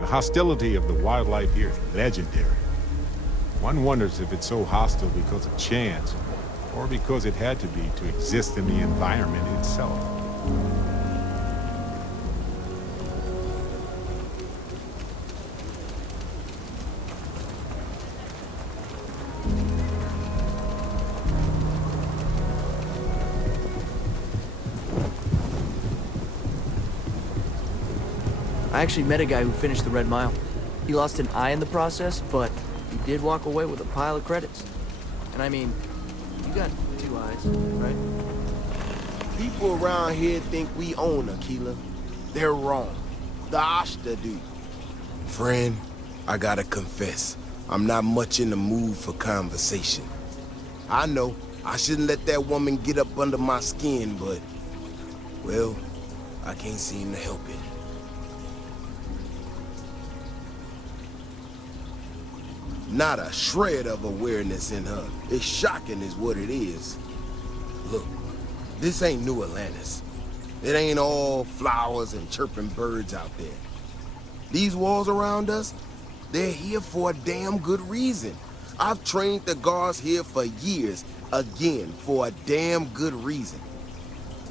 The hostility of the wildlife here is legendary. One wonders if it's so hostile because of chance, or because it had to be to exist in the environment itself. I actually met a guy who finished the Red Mile. He lost an eye in the process, but he did walk away with a pile of credits. And I mean, you got 2 eyes, right? People around here think we own Aquila. They're wrong. The Ashta do. Friend, I gotta confess, I'm not much in the mood for conversation. I know, I shouldn't let that woman get up under my skin, but, well, I can't seem to help it. Not a shred of awareness in her. It's shocking is what it is. Look, this ain't New Atlantis. It ain't all flowers and chirping birds out there. These walls around us, they're here for a damn good reason. I've trained the guards here for years, again, for a damn good reason.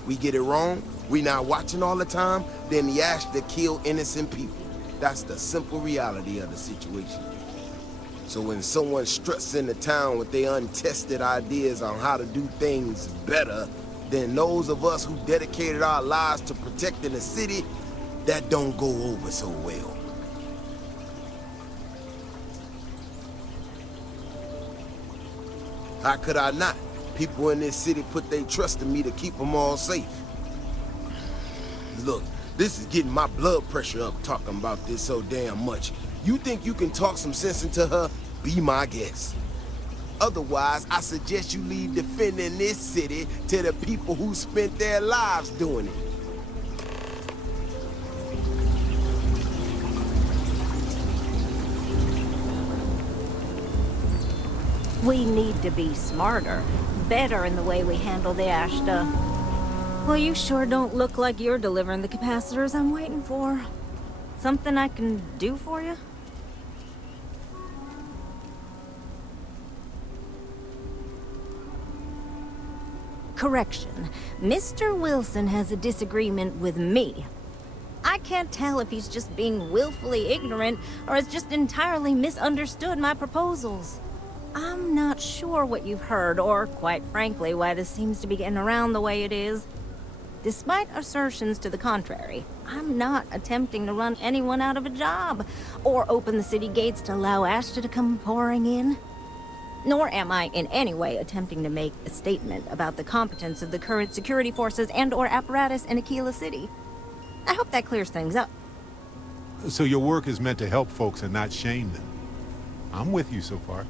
We get it wrong, we not watching all the time, then the Ashta kill innocent people. That's the simple reality of the situation. So when someone struts into town with their untested ideas on how to do things better than those of us who dedicated our lives to protecting the city, that don't go over so well. How could I not? People in this city put their trust in me to keep them all safe. Look, this is getting my blood pressure up talking about this so damn much. You think you can talk some sense into her? Be my guest. Otherwise, I suggest you leave defending this city to the people who spent their lives doing it. We need to be smarter, better in the way we handle the Ashta. Well, you sure don't look like you're delivering the capacitors I'm waiting for. Something I can do for you? Correction. Mr. Wilson has a disagreement with me. I can't tell if he's just being willfully ignorant or has just entirely misunderstood my proposals. I'm not sure what you've heard, or quite frankly, why this seems to be getting around the way it is. Despite assertions to the contrary, I'm not attempting to run anyone out of a job, or open the city gates to allow Ashta to come pouring in. Nor am I in any way attempting to make a statement about the competence of the current security forces and/or apparatus in Aquila City. I hope that clears things up. So your work is meant to help folks and not shame them. I'm with you so far.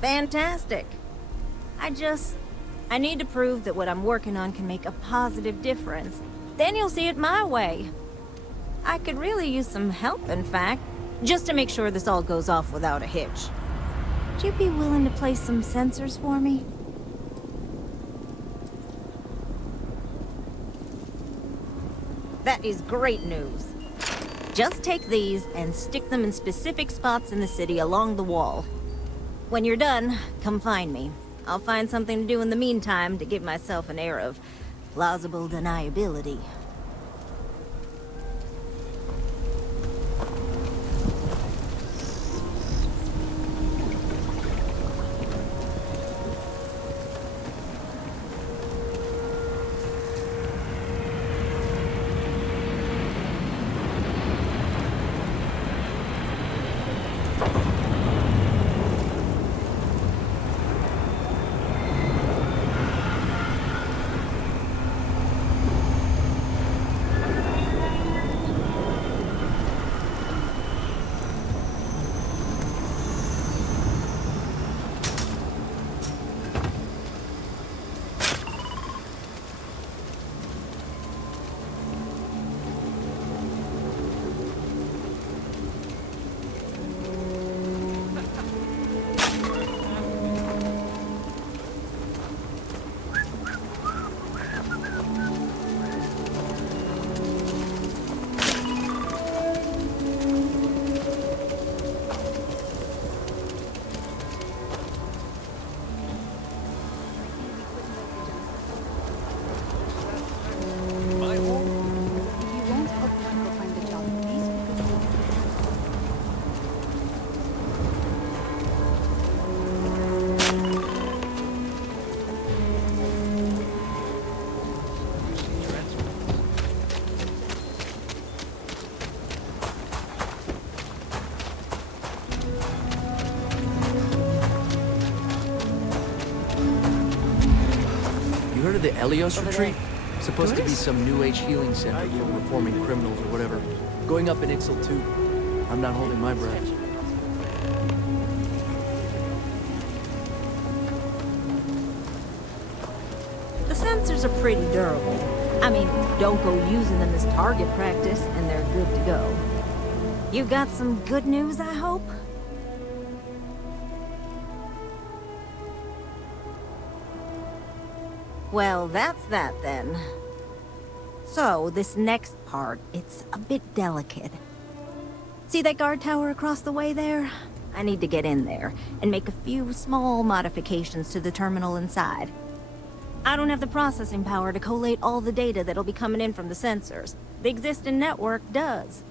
Fantastic. I need to prove that what I'm working on can make a positive difference. Then you'll see it my way. I could really use some help, in fact, just to make sure this all goes off without a hitch. Would you be willing to place some sensors for me? That is great news. Just take these and stick them in specific spots in the city along the wall. When you're done, come find me. I'll find something to do in the meantime to give myself an air of plausible deniability. The Elios retreat? Supposed to be some new age healing center for reforming criminals or whatever. Going up in Ixel too. I'm not holding my breath. The sensors are pretty durable. I mean, don't go using them as target practice and they're good to go. You got some good news, I hope? Well, that's that then. So, this next part, it's a bit delicate. See that guard tower across the way there? I need to get in there and make a few small modifications to the terminal inside. I don't have the processing power to collate all the data that'll be coming in from the sensors. The existing network does.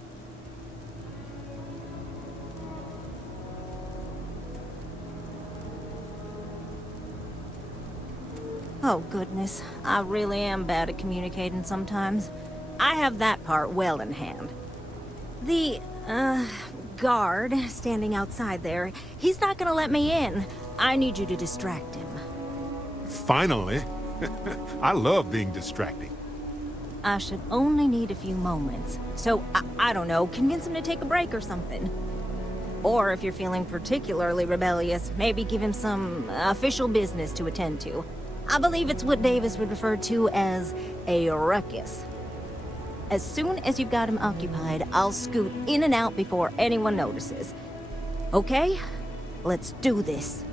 Oh, goodness. I really am bad at communicating sometimes. I have that part well in hand. The, guard standing outside there, he's not gonna let me in. I need you to distract him. Finally. I love being distracting. I should only need a few moments. So, I don't know, convince him to take a break or something. Or if you're feeling particularly rebellious, maybe give him some official business to attend to. I believe it's what Davis would refer to as a ruckus. As soon as you've got him occupied, I'll scoot in and out before anyone notices. Okay? Let's do this.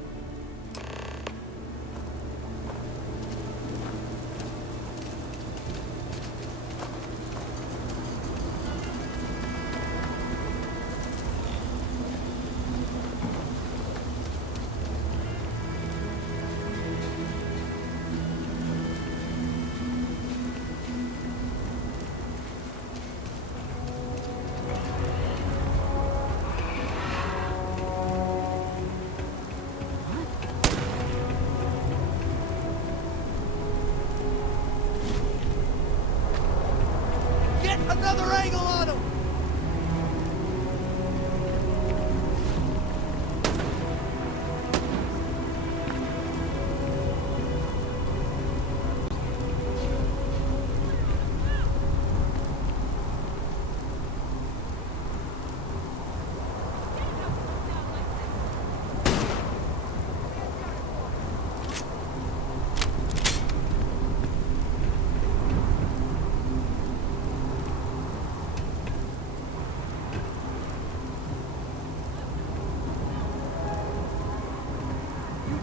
Another angle on him!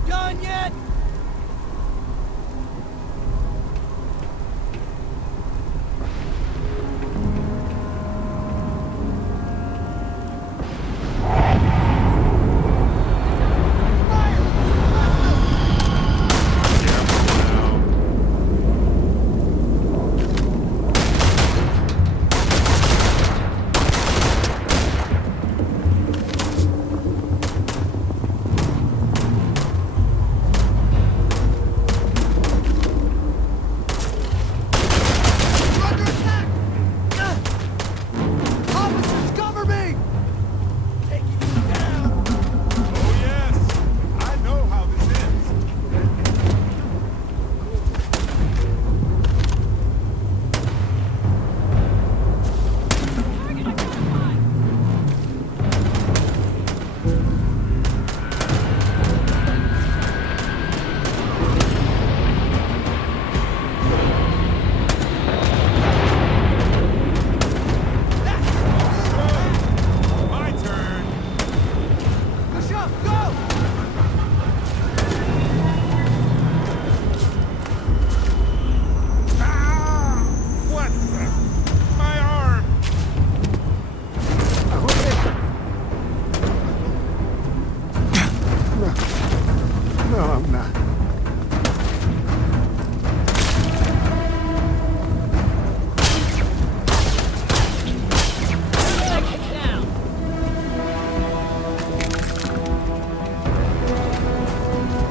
Done yet?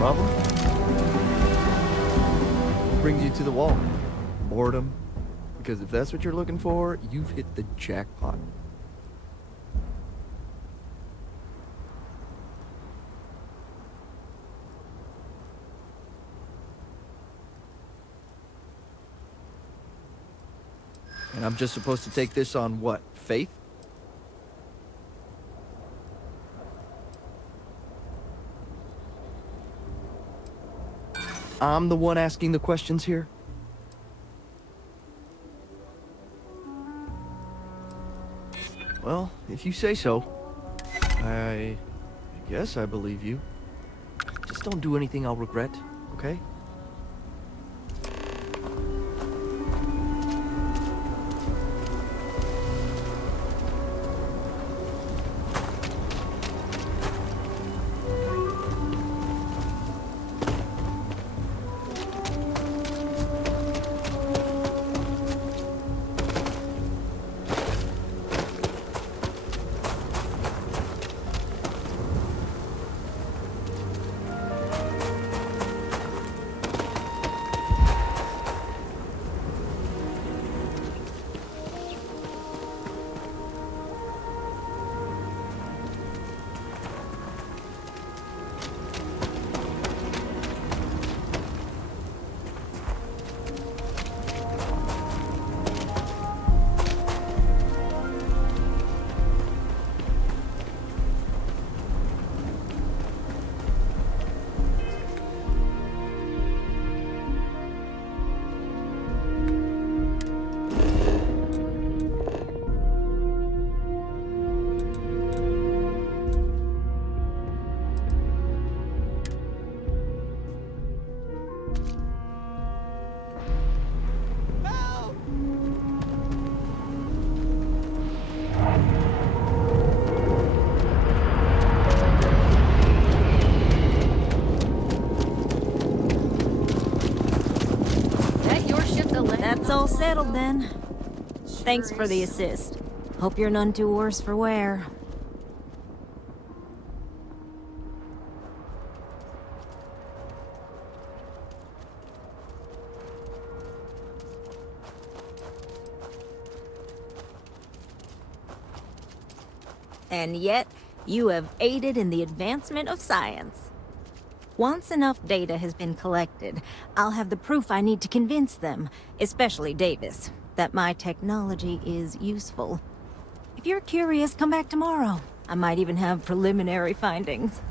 Problem? Brings you to the wall. Boredom. Because if that's what you're looking for, you've hit the jackpot. And I'm just supposed to take this on what? Faith? I'm the one asking the questions here? Well, if you say so, I guess I believe you. Just don't do anything I'll regret, okay? That's all settled then. Thanks for the assist. Hope you're none too worse for wear. And yet, you have aided in the advancement of science. Once enough data has been collected, I'll have the proof I need to convince them, especially Davis, that my technology is useful. If you're curious, come back tomorrow. I might even have preliminary findings.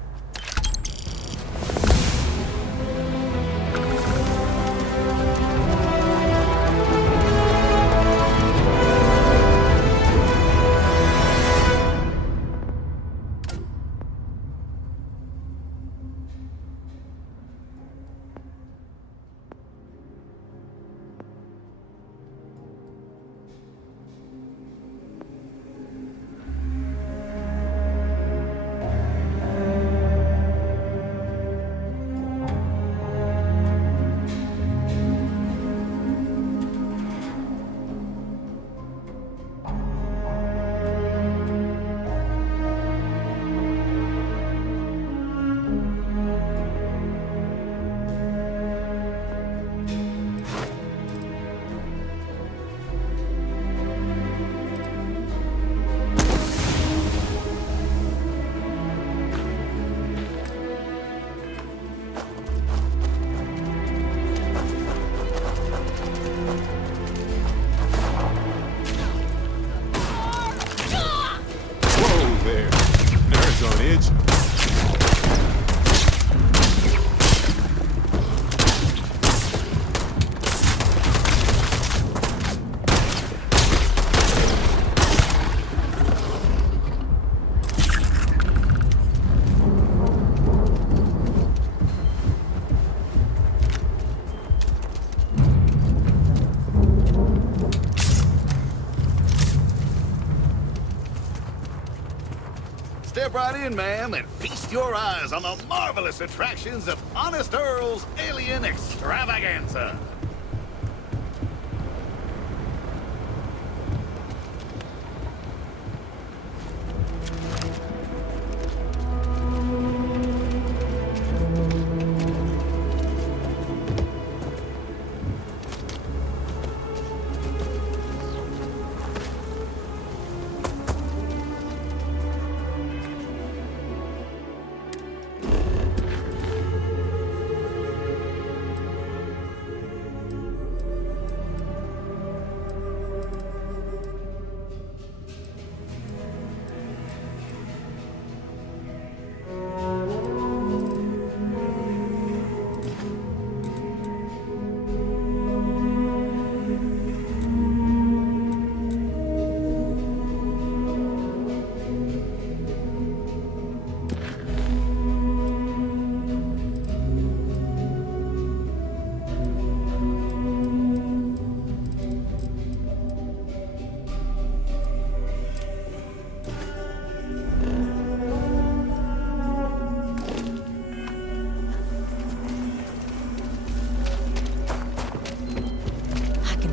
Step right in, ma'am, and feast your eyes on the marvelous attractions of Honest Earl's Alien Extravaganza.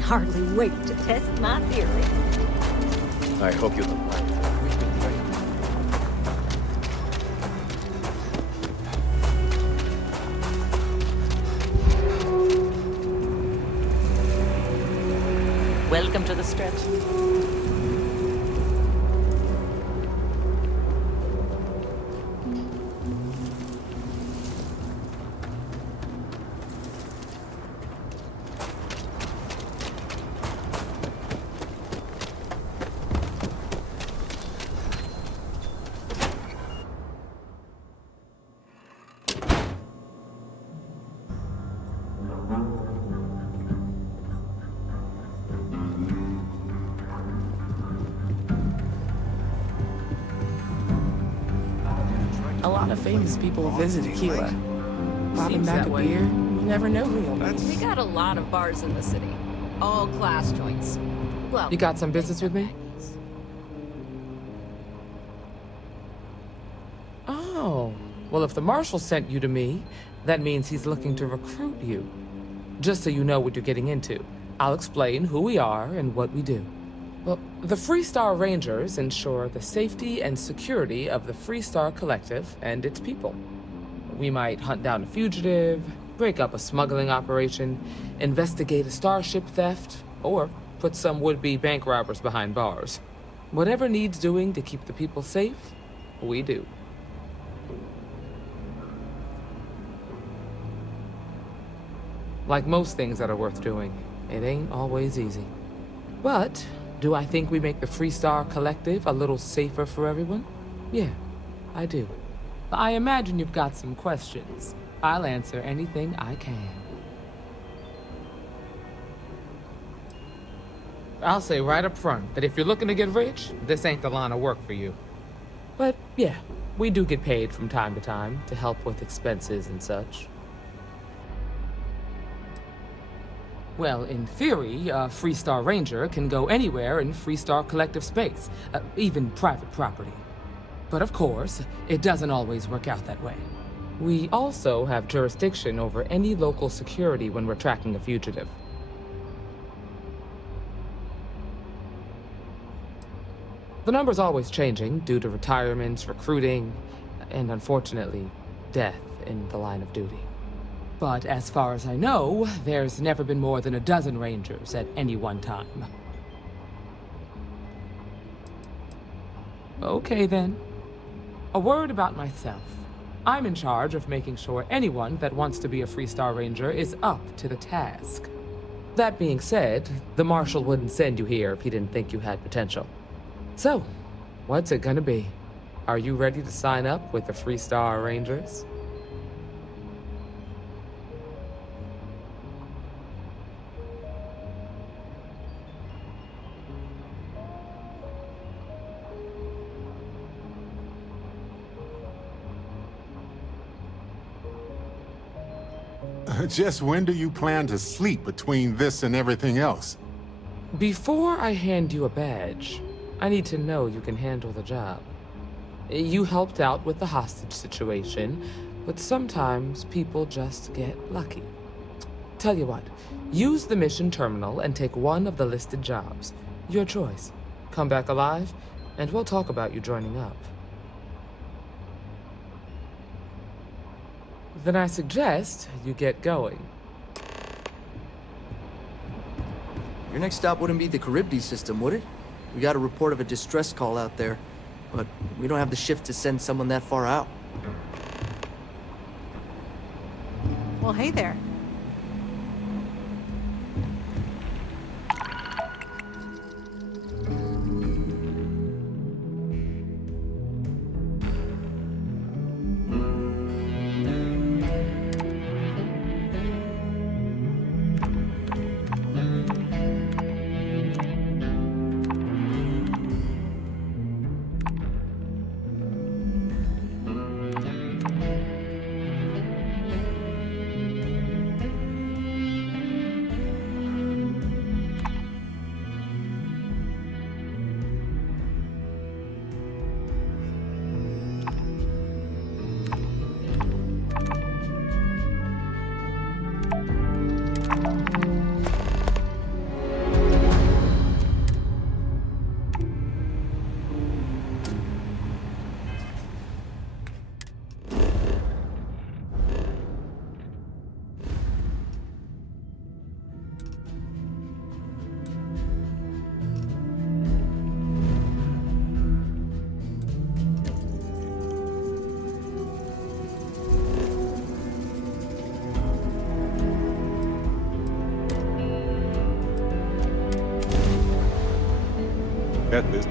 Hardly wait to test my theory. I hope you're the right. Welcome to the stretch. A lot of famous people visit Aquila. Popping back a beer, you never know who you'll meet. We got a lot of bars in the city. All class joints. Well, You got some business with me? Oh, well, if the marshal sent you to me, that means he's looking to recruit you. Just so you know what you're getting into. I'll explain who we are and what we do. Well, the Freestar Rangers ensure the safety and security of the Freestar Collective and its people. We might hunt down a fugitive, break up a smuggling operation, investigate a starship theft, or put some would-be bank robbers behind bars. Whatever needs doing to keep the people safe, we do. Like most things that are worth doing, it ain't always easy. But do I think we make the Freestar Collective a little safer for everyone? Yeah, I do. I imagine you've got some questions. I'll answer anything I can. I'll say right up front that if you're looking to get rich, this ain't the line of work for you. But yeah, we do get paid from time to time to help with expenses and such. Well, in theory, a Freestar Ranger can go anywhere in Freestar Collective space, even private property. But of course, it doesn't always work out that way. We also have jurisdiction over any local security when we're tracking a fugitive. The number's always changing due to retirements, recruiting, and unfortunately, death in the line of duty. But as far as I know, there's never been more than a dozen Rangers at any one time. Okay then. A word about myself. I'm in charge of making sure anyone that wants to be a Freestar Ranger is up to the task. That being said, the Marshal wouldn't send you here if he didn't think you had potential. So, what's it gonna be? Are you ready to sign up with the Freestar Rangers? Just when do you plan to sleep between this and everything else? Before I hand you a badge, I need to know you can handle the job. You helped out with the hostage situation, but sometimes people just get lucky. Tell you what, use the mission terminal and take one of the listed jobs. Your choice. Come back alive, and we'll talk about you joining up. Then I suggest you get going. Your next stop wouldn't be the Charybdis system, would it? We got a report of a distress call out there, but we don't have the shift to send someone that far out. Well, hey there. At this.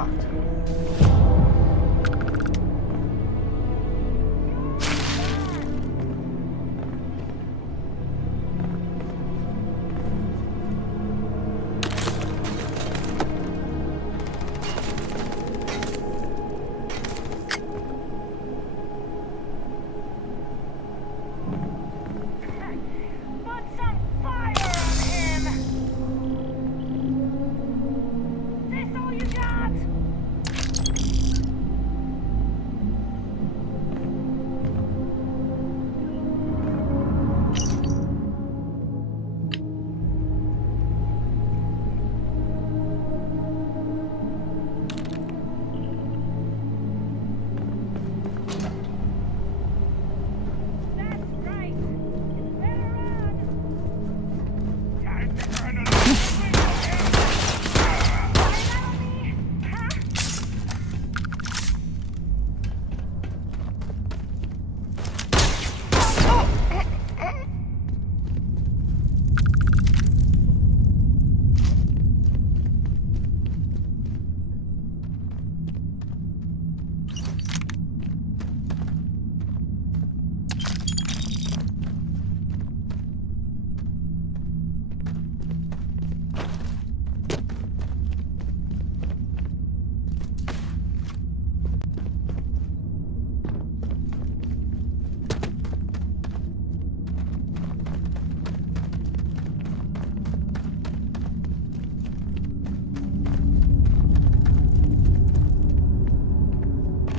locked. Put some fire on him! This all you got? That's right. You better run. Fire on me? Huh?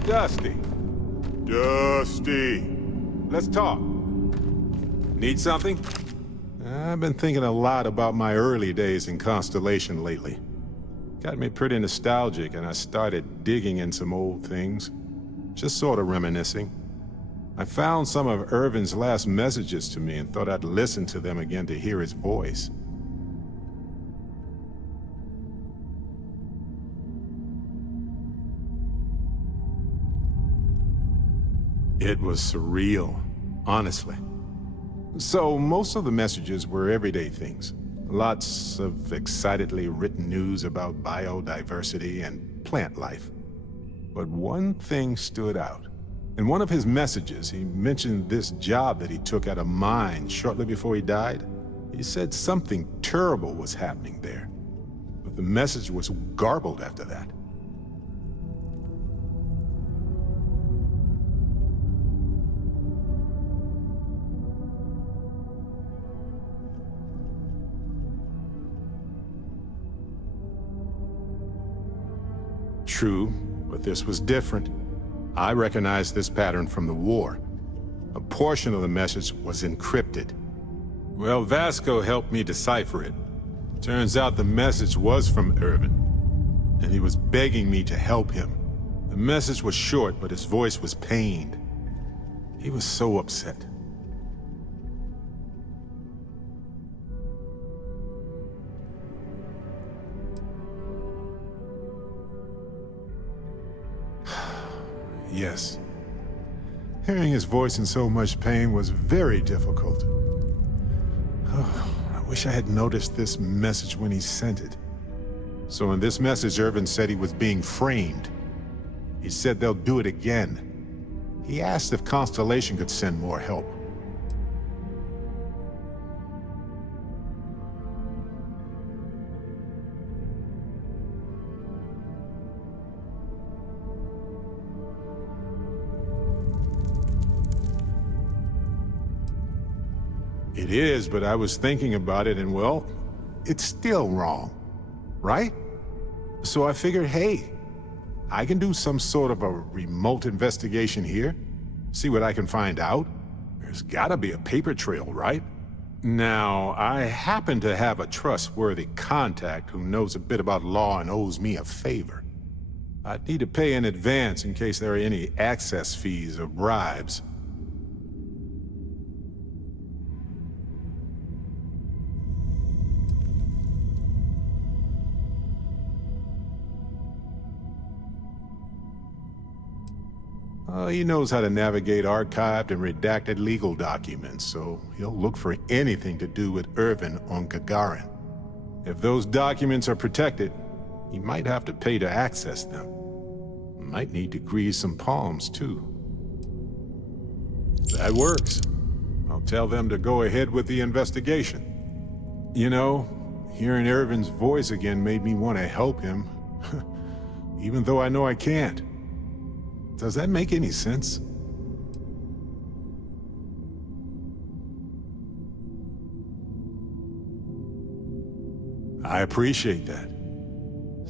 Dusty. Dusty. Let's talk. Need something? I've been thinking a lot about my early days in Constellation lately. Got me pretty nostalgic, and I started digging in some old things. Just sort of reminiscing. I found some of Irvin's last messages to me and thought I'd listen to them again to hear his voice. It was surreal, honestly. So most of the messages were everyday things. Lots of excitedly written news about biodiversity and plant life. But one thing stood out. In one of his messages, he mentioned this job that he took at a mine shortly before he died. He said something terrible was happening there. But the message was garbled after that. True, but this was different. I recognized this pattern from the war. A portion of the message was encrypted. Well, Vasco helped me decipher it. Turns out the message was from Irvin, and he was begging me to help him. The message was short, but his voice was pained. He was so upset. Yes. Hearing his voice in so much pain was very difficult. Oh, I wish I had noticed this message when he sent it. So in this message, Irvin said he was being framed. He said they'll do it again. He asked if Constellation could send more help. It is, but I was thinking about it and, well, it's still wrong, right? So I figured, hey, I can do some sort of a remote investigation here, see what I can find out. There's gotta be a paper trail, right? Now, I happen to have a trustworthy contact who knows a bit about law and owes me a favor. I'd need to pay in advance in case there are any access fees or bribes. He knows how to navigate archived and redacted legal documents, so he'll look for anything to do with Irvin on Gagarin. If those documents are protected, he might have to pay to access them. Might need to grease some palms, too. That works. I'll tell them to go ahead with the investigation. You know, hearing Irvin's voice again made me want to help him, even though I know I can't. Does that make any sense? I appreciate that.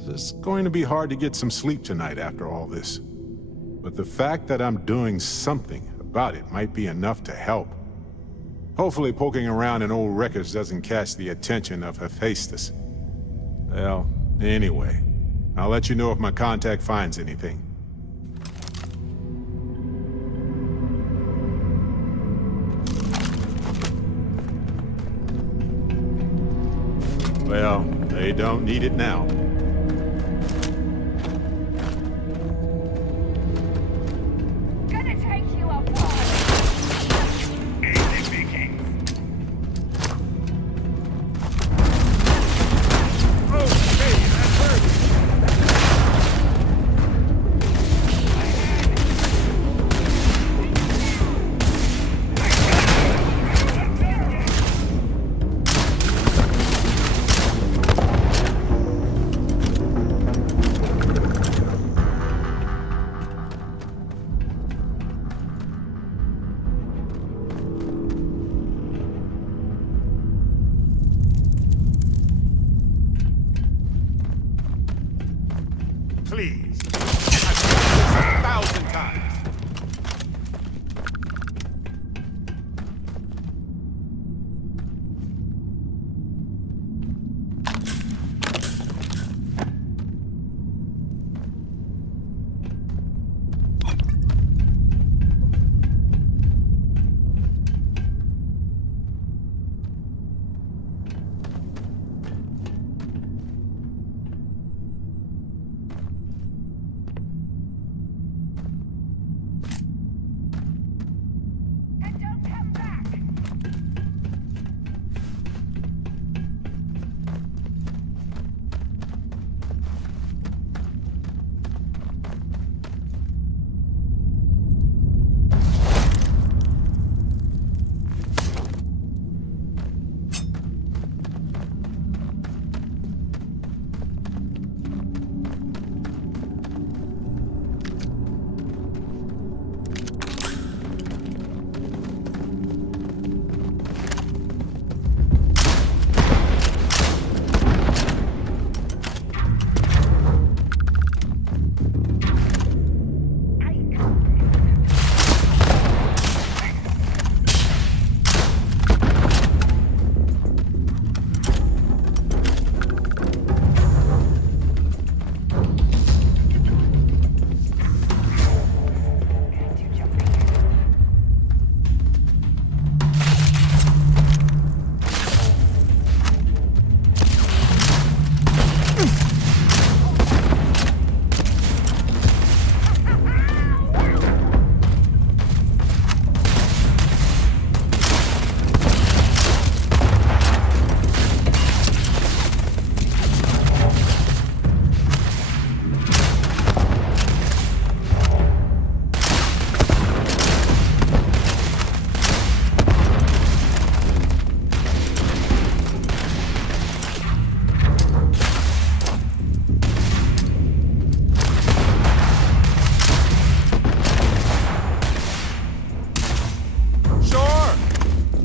It's going to be hard to get some sleep tonight after all this. But the fact that I'm doing something about it might be enough to help. Hopefully poking around in old records doesn't catch the attention of Hephaestus. Well, anyway, I'll let you know if my contact finds anything. Well, they don't need it now. Gonna take you apart. Easy pickings. Oh, hey, that hurt. Please. I've done this 1,000 times. And don't come back.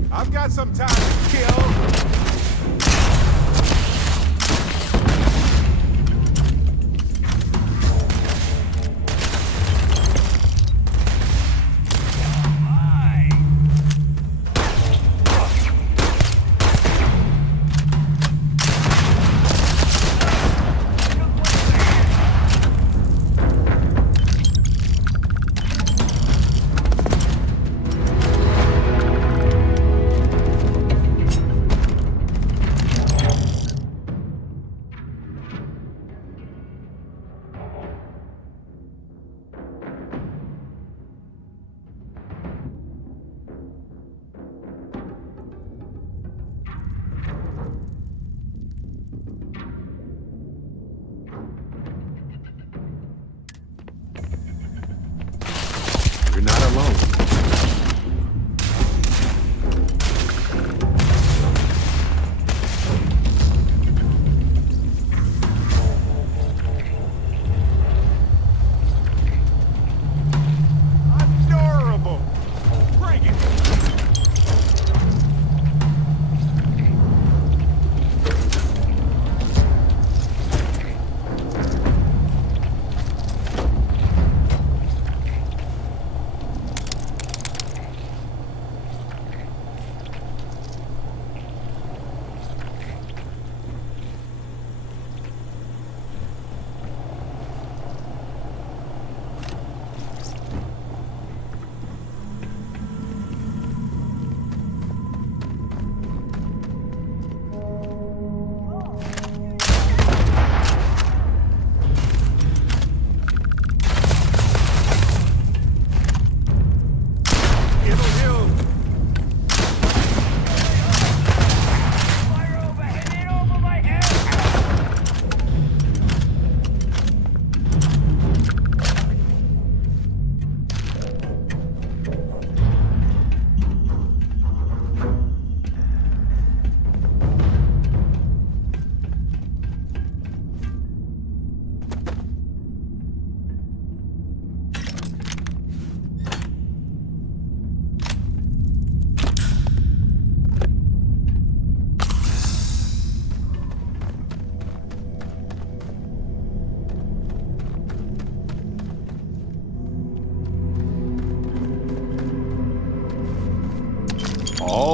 I've got some time to kill.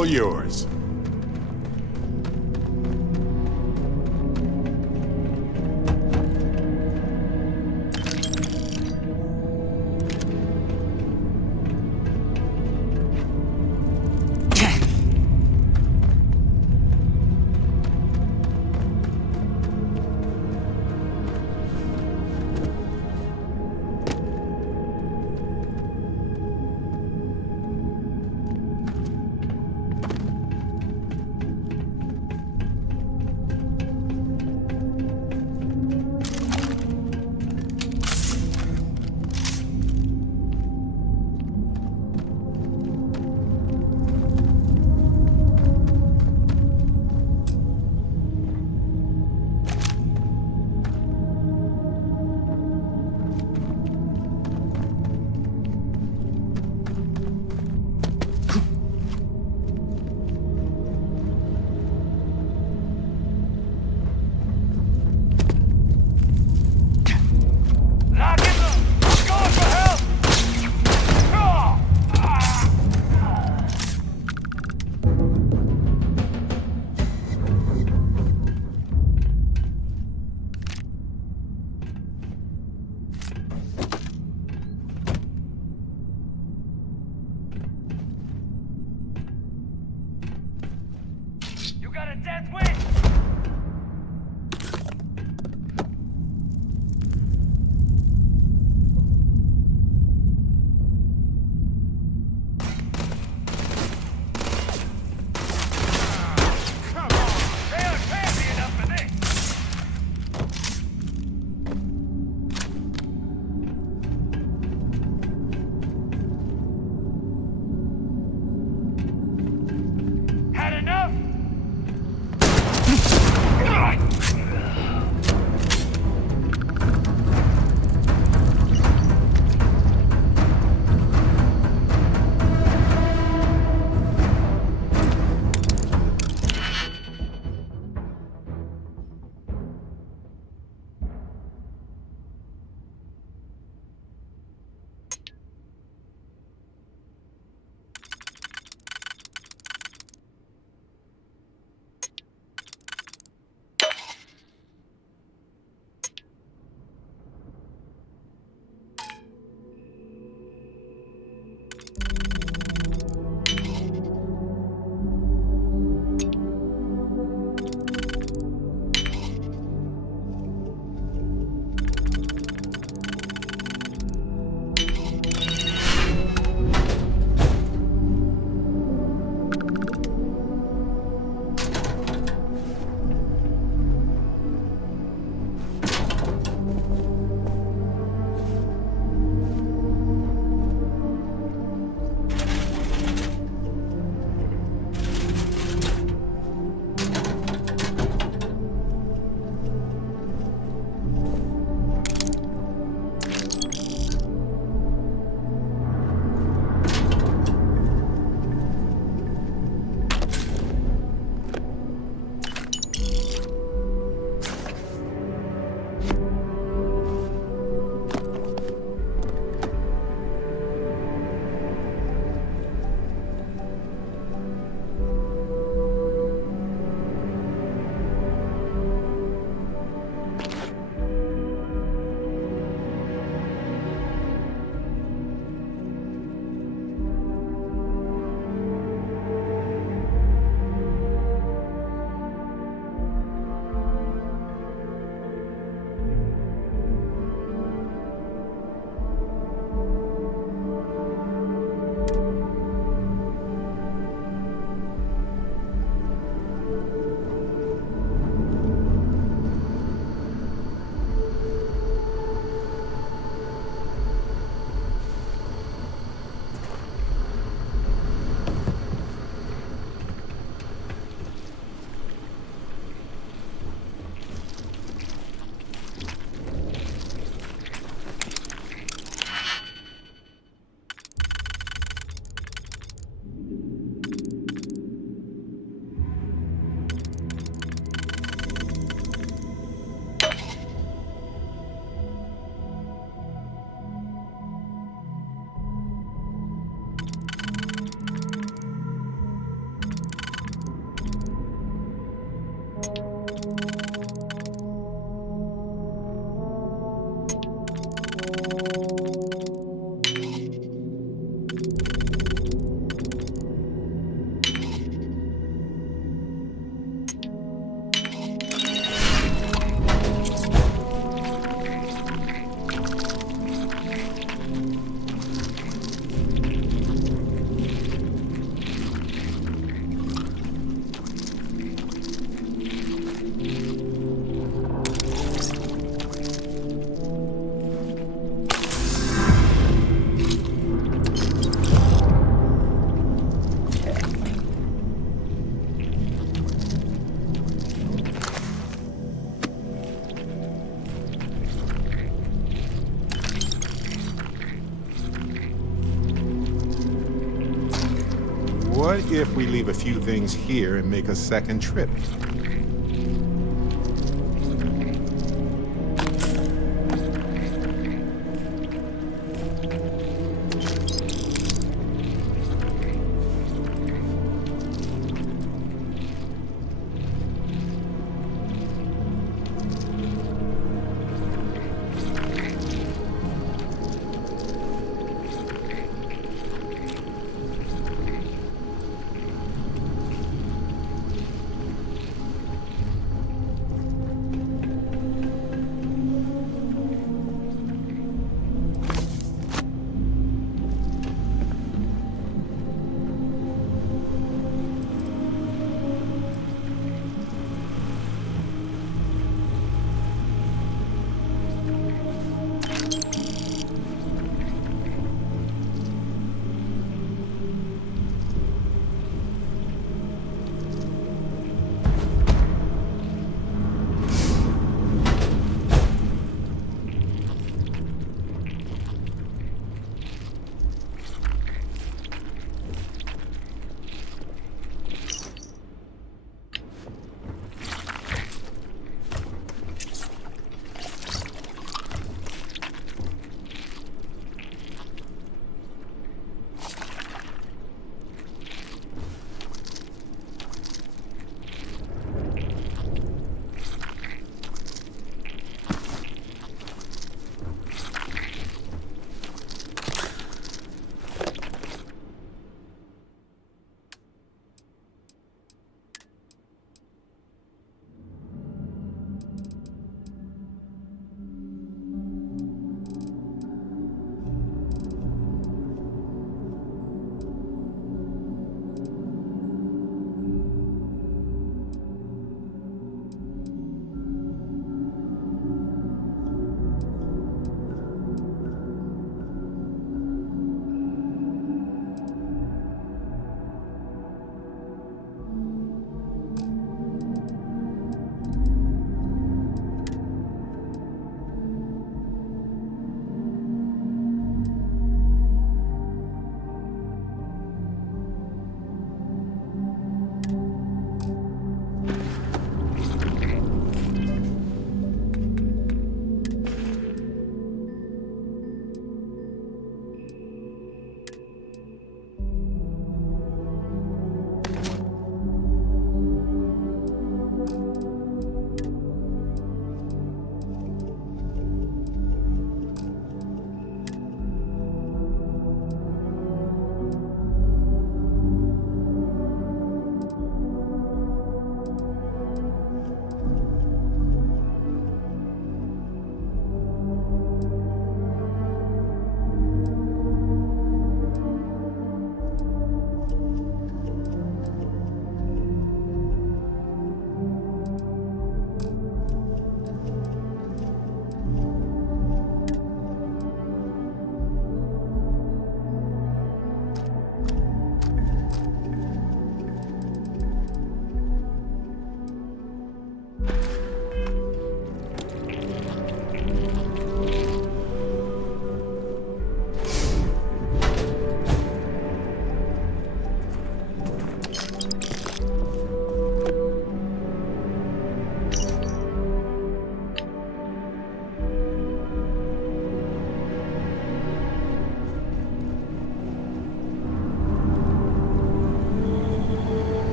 all yours. What if we leave a few things here and make a second trip?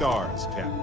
Stars, Captain.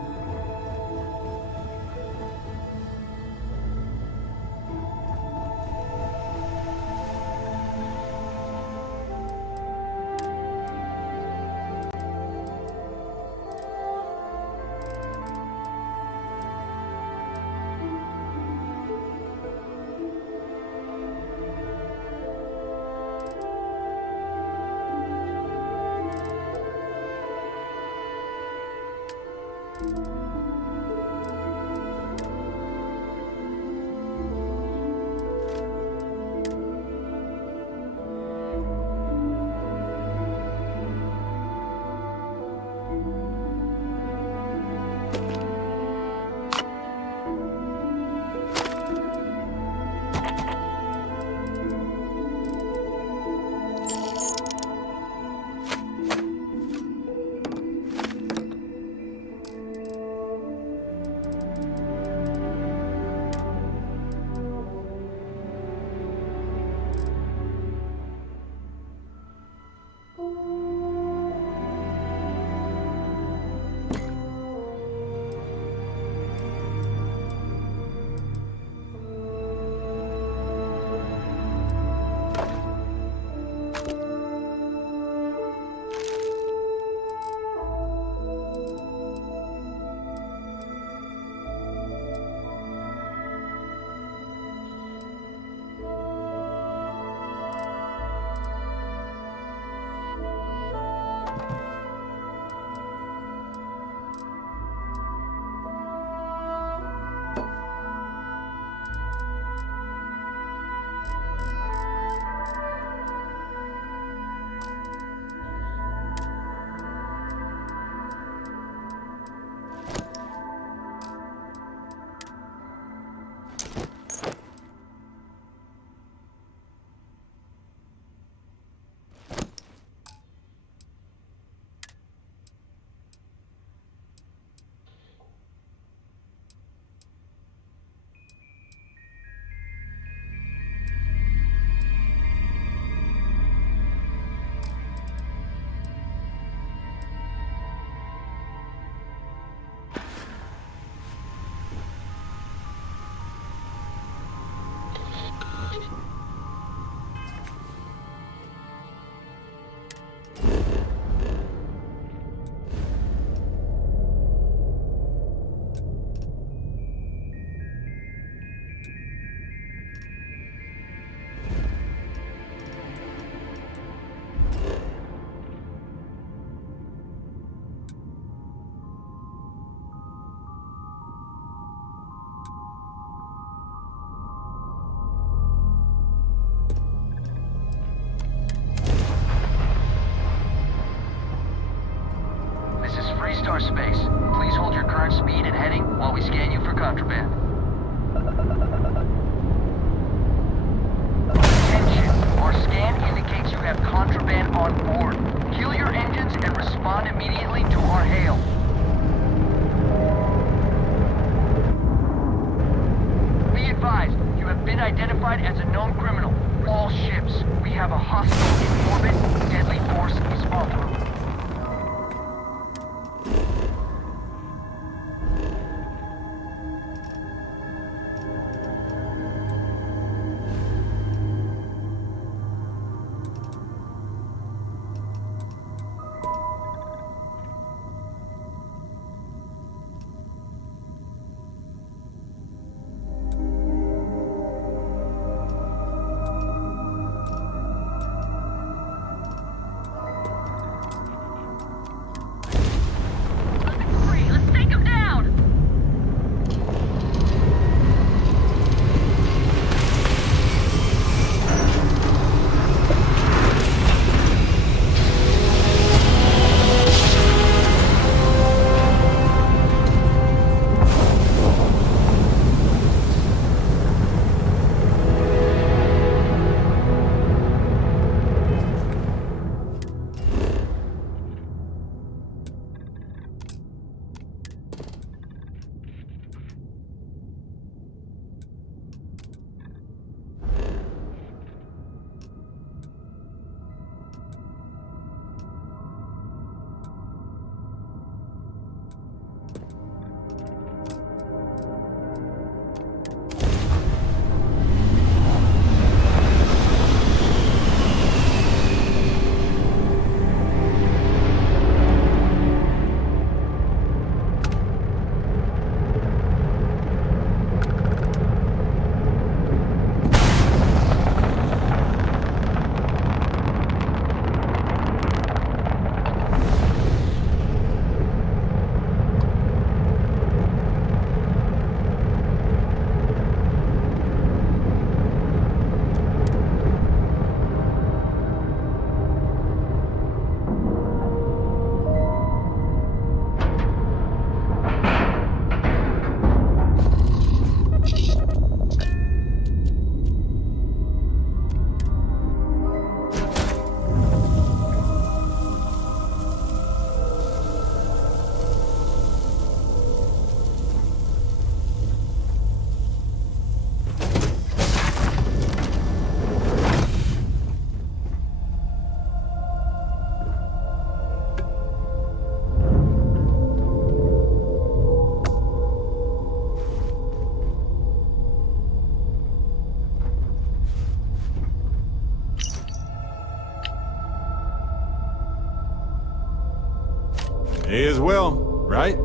Star Space. Please hold your current speed and heading while we scan you for contraband. Attention! Our scan indicates you have contraband on board. Kill your engines and respond immediately to our hail. Be advised, you have been identified as a known criminal. All ships. We have a hostile in orbit. Deadly force is en route. May as well, right?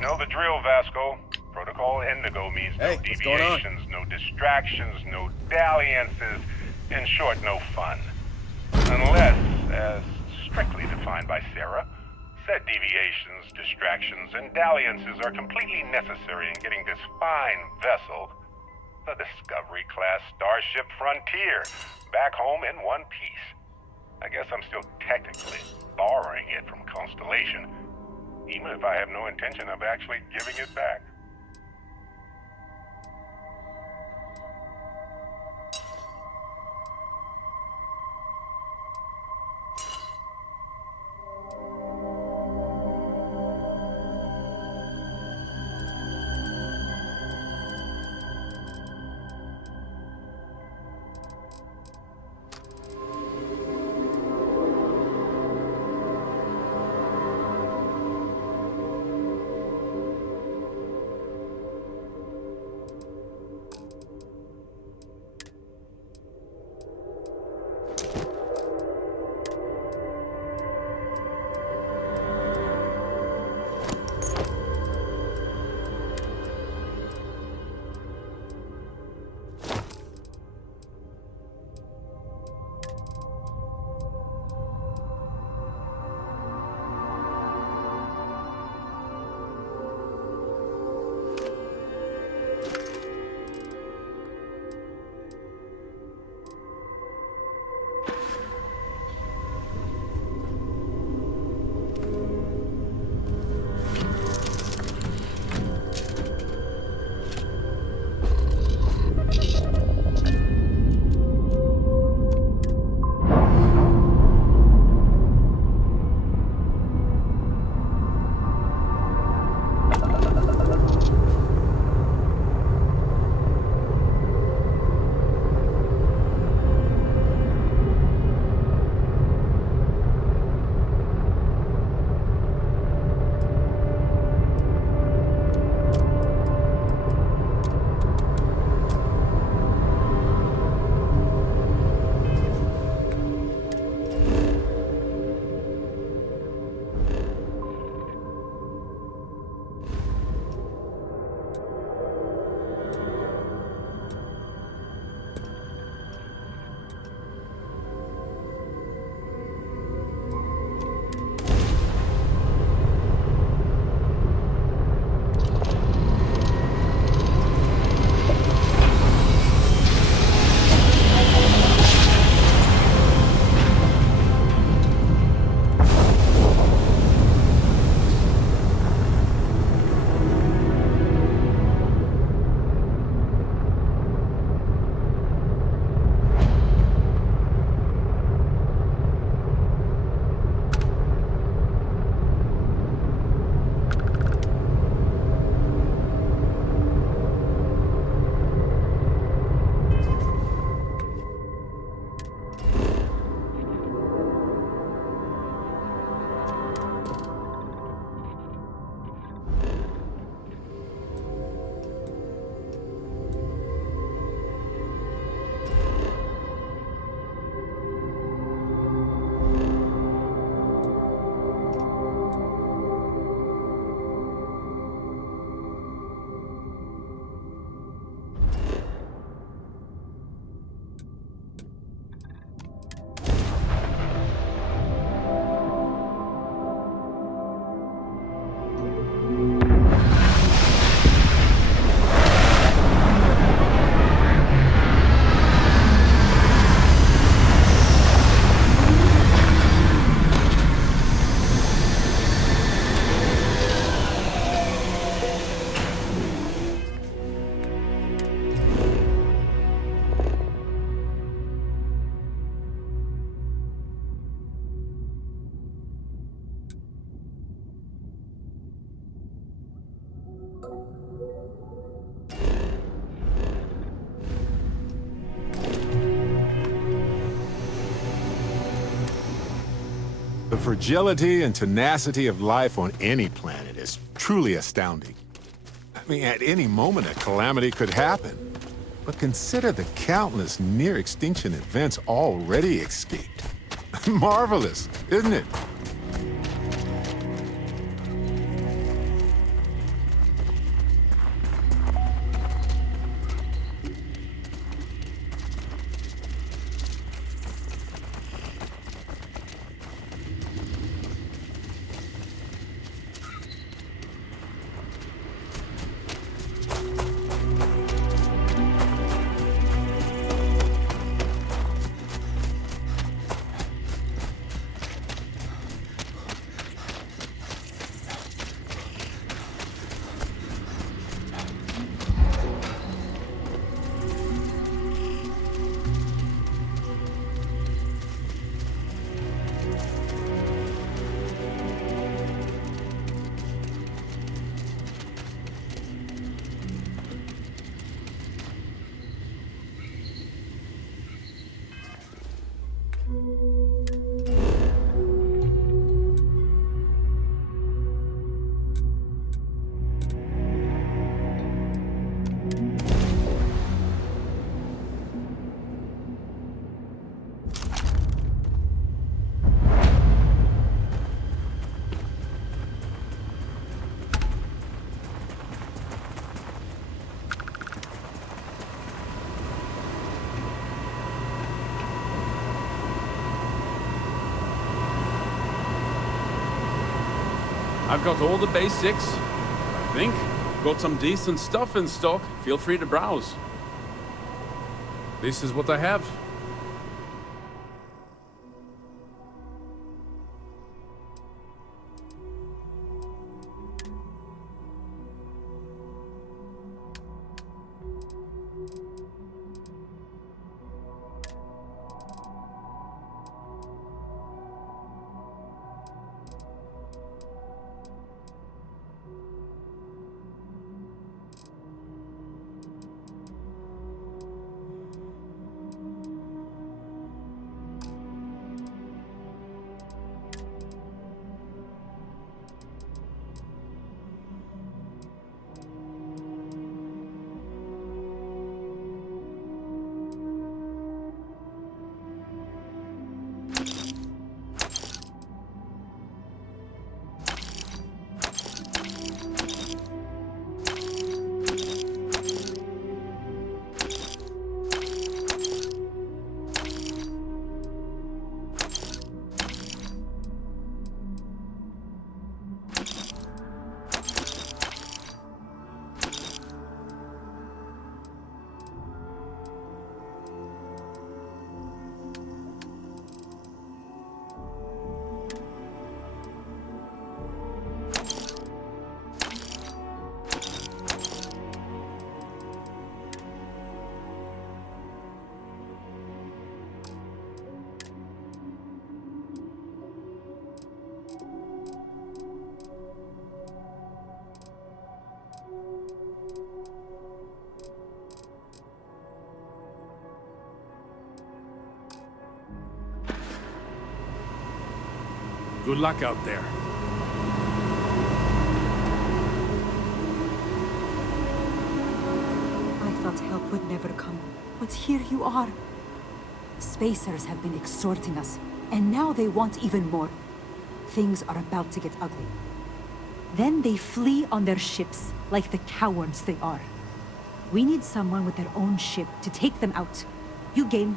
Know the drill, Vasco. Protocol Indigo means no deviations, no distractions, no dalliances, in short, no fun. Unless, as strictly defined by Sarah, said deviations, distractions, and dalliances are completely necessary in getting this fine vessel, the Discovery-class Starship Frontier, back home in one piece. I guess I'm still technically borrowing it from Constellation, even if I have no intention of actually giving it back. The fragility and tenacity of life on any planet is truly astounding. I mean, at any moment a calamity could happen. But consider the countless near-extinction events already escaped. Marvelous, isn't it? I've got all the basics, I think. Got some decent stuff in stock. Feel free to browse. This is what I have. Good luck out there. I thought help would never come, but here you are. Spacers have been extorting us, and now they want even more. Things are about to get ugly. Then they flee on their ships, like the cowards they are. We need someone with their own ship to take them out. You game.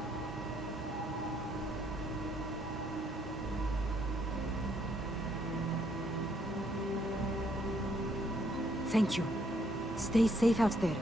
Thank you. Stay safe out there.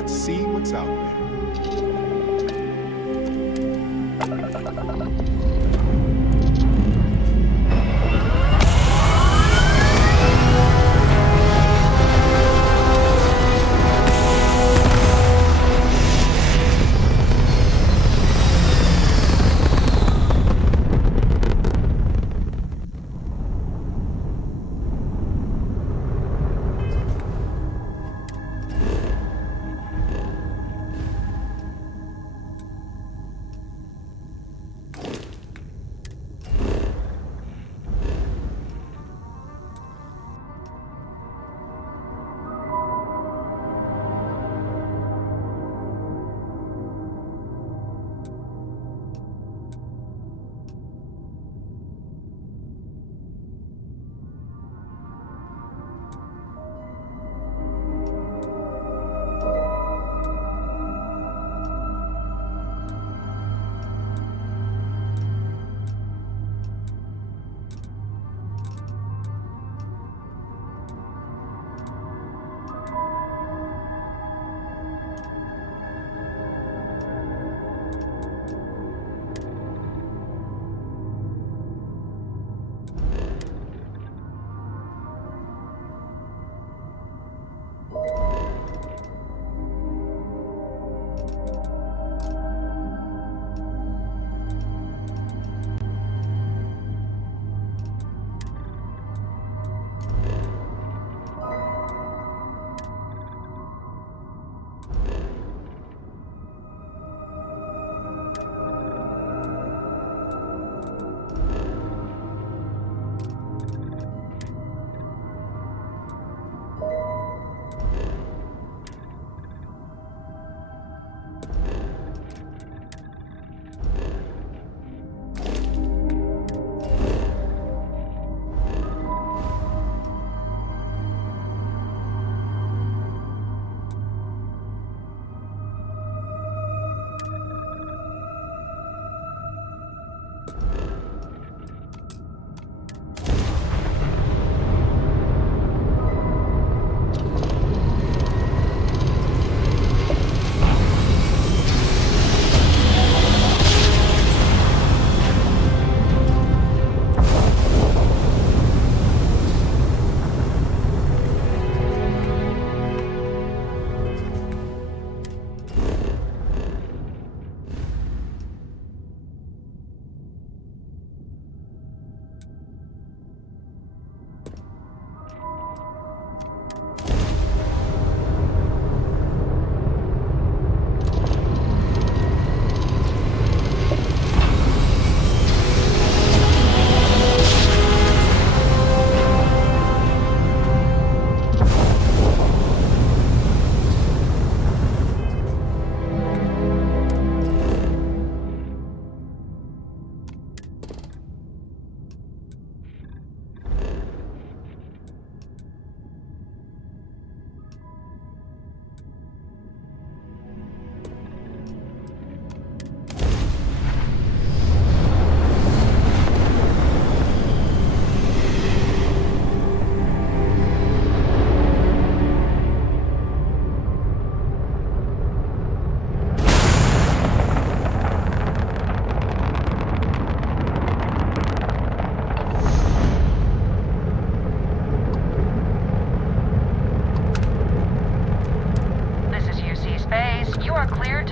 let's see what's out there.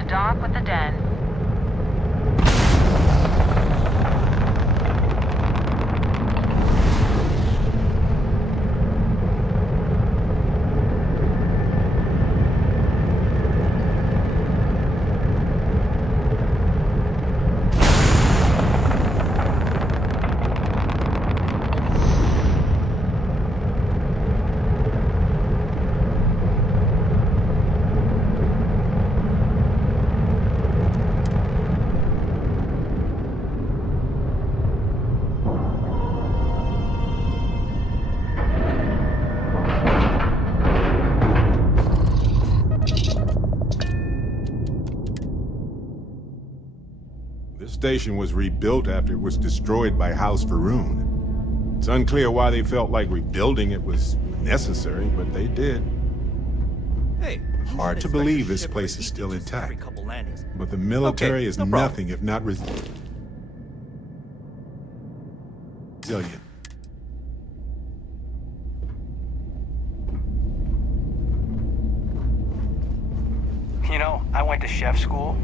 dock with the den. This station was rebuilt after it was destroyed by House Faroon. It's unclear why they felt like rebuilding it was necessary, but they did. Hey, Hard to believe this place is still intact. But the military is nothing if not resilient. You know, I went to chef school.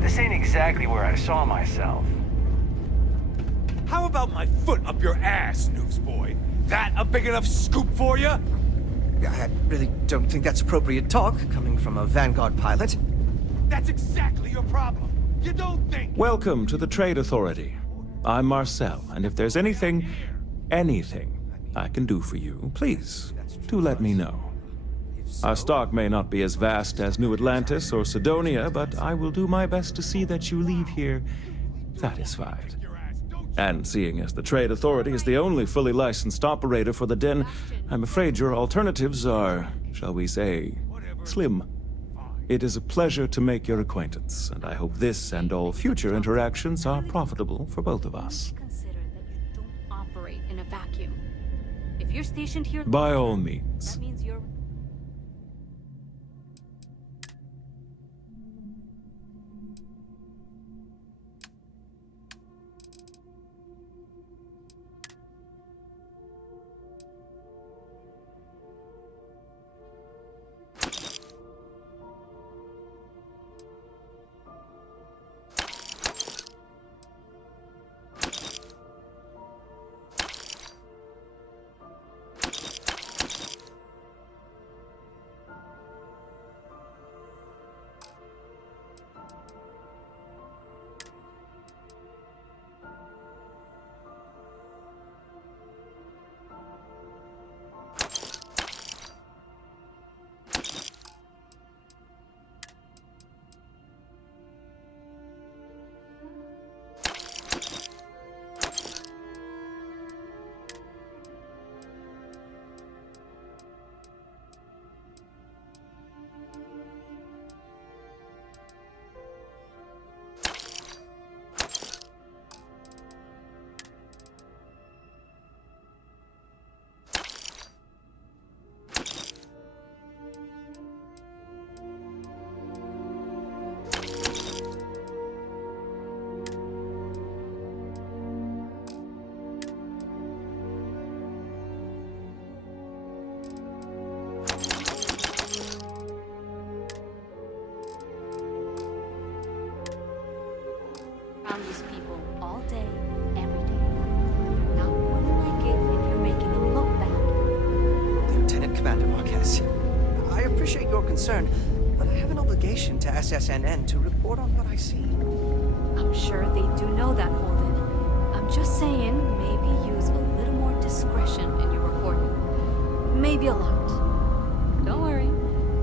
This ain't exactly where I saw myself. How about my foot up your ass, newsboy? That a big enough scoop for you? I really don't think that's appropriate talk, coming from a Vanguard pilot. That's exactly your problem. You don't think... Welcome to the Trade Authority. I'm Marcel, and if there's anything I can do for you, please, do let me know. Our stock may not be as vast as New Atlantis or Sidonia, but I will do my best to see that you leave here satisfied. And seeing as the Trade Authority is the only fully licensed operator for the Den, I'm afraid your alternatives are, shall we say, slim. It is a pleasure to make your acquaintance, and I hope this and all future interactions are profitable for both of us. Consider that you don't operate in a vacuum. If you're stationed here... By all means. That means you're... these people all day, every day. Not more than like it if you're making them look bad. Lieutenant Commander Marquez, I appreciate your concern, but I have an obligation to SSNN to report on what I see. I'm sure they do know that, Holden. I'm just saying, maybe use a little more discretion in your reporting. Maybe a lot. Don't worry.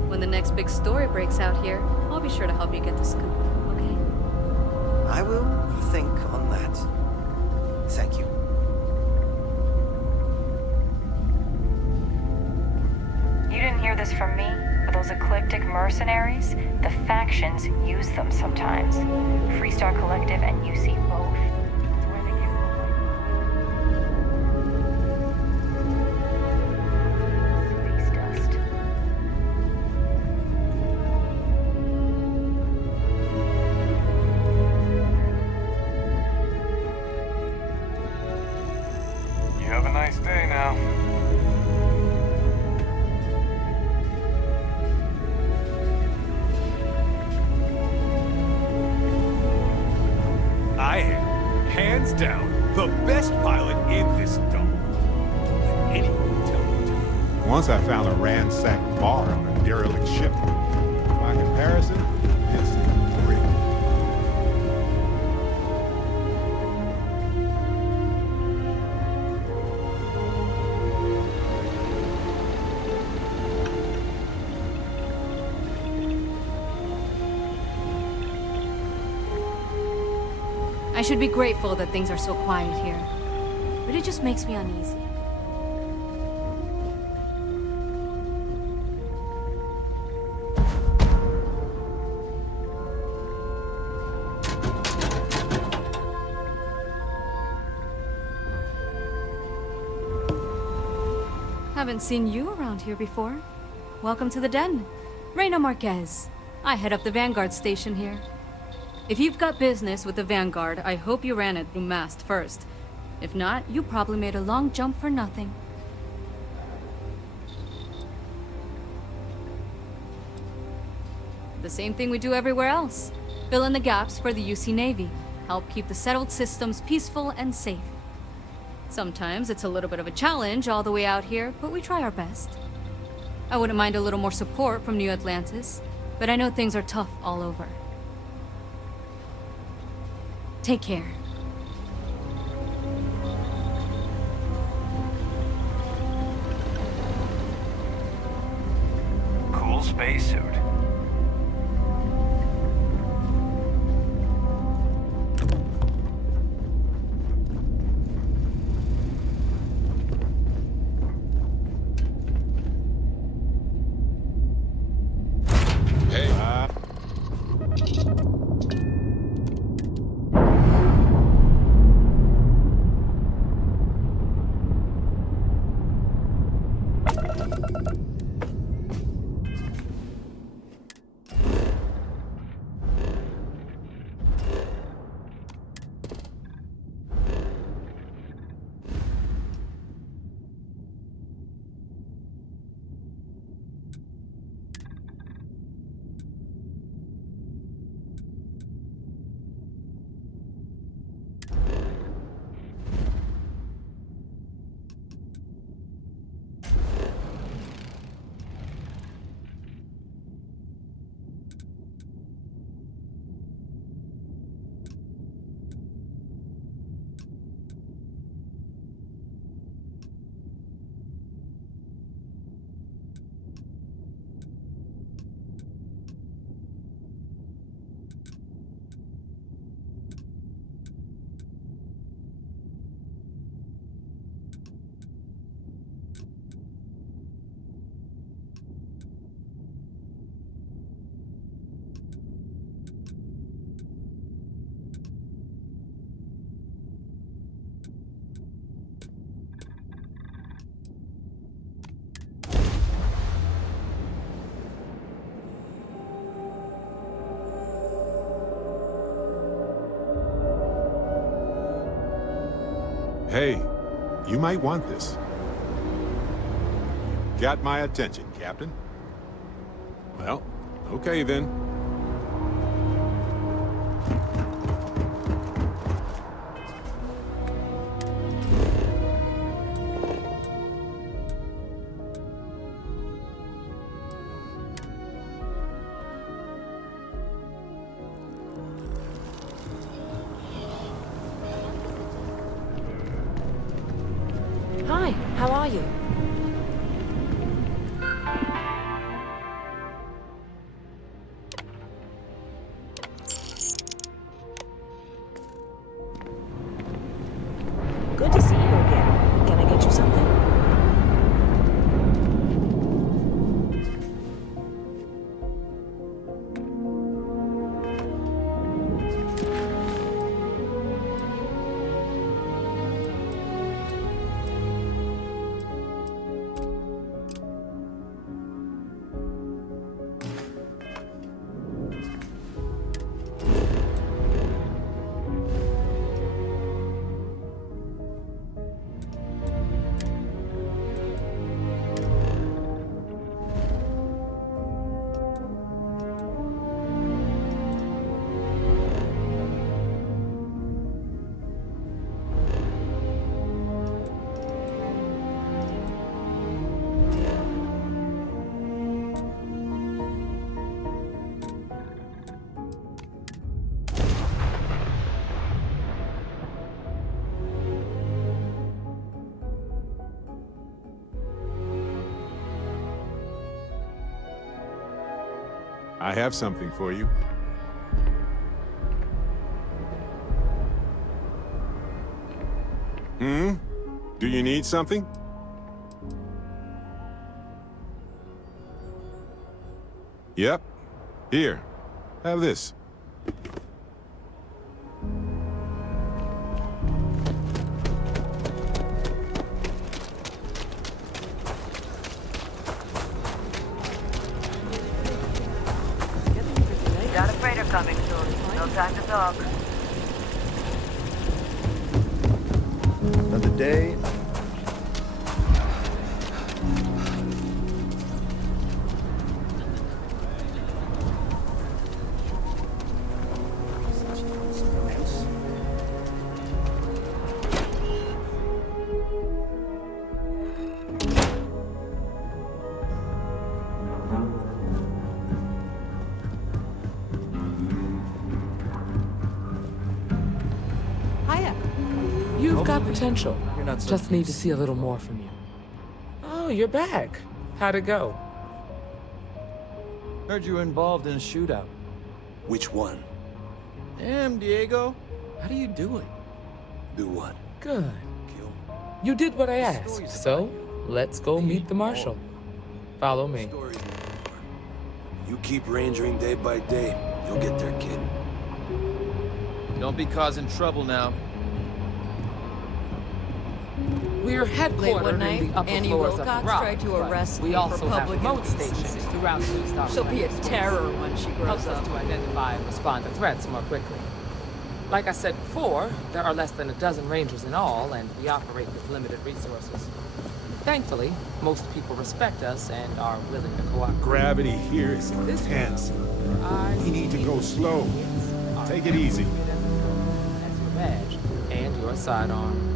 When the next big story breaks out here, I'll be sure to help you get the scoop, okay? I will think on that. Thank you. You didn't hear this from me, but those ecliptic mercenaries, the factions use them sometimes. Freestar Collective and UC both. That's where they get space dust. You have a nice day now. I am, hands down, the best pilot in this dome. Don't let anyone tell me to. Once I found a ransacked bar on a derelict ship. By comparison, it's great. I should be grateful that things are so quiet here, but it just makes me uneasy. Haven't seen you around here before. Welcome to the den. Reina Marquez. I head up the Vanguard station here. If you've got business with the Vanguard, I hope you ran it through Mast first. If not, you probably made a long jump for nothing. The same thing we do everywhere else. Fill in the gaps for the UC Navy. Help keep the settled systems peaceful and safe. Sometimes it's a little bit of a challenge all the way out here, but we try our best. I wouldn't mind a little more support from New Atlantis, but I know things are tough all over. Take care. Cool spacesuit. Hey, you might want this. Got my attention, Captain. Well, okay then. Hi, how are you? Good to see you again. Can I get you something? I have something for you. Do you need something? Yep. Here. Have this. Doc. Another day. You've got potential. You're not so Just need to see a little more from you. Oh, you're back. How'd it go? Heard you were involved in a shootout. Which one? Damn, Diego. How do you do it? Do what? Good. You did what I asked, so let's go meet the marshal. Follow me. You keep rangering day by day. You'll get there, kid. Don't be causing trouble now. We're headquartered in the upper Annie floors of the Wilcox rock, tried to but arrest we me also for public have remote indecency. stations throughout the Star She'll be a terror when she grows Helps us up. to identify and respond to threats more quickly. Like I said before, there are less than a dozen rangers in all, and we operate with limited resources. Thankfully, most people respect us and are willing to cooperate. Gravity here is intense. We need to go slow. Take it easy. That's your badge and your sidearm.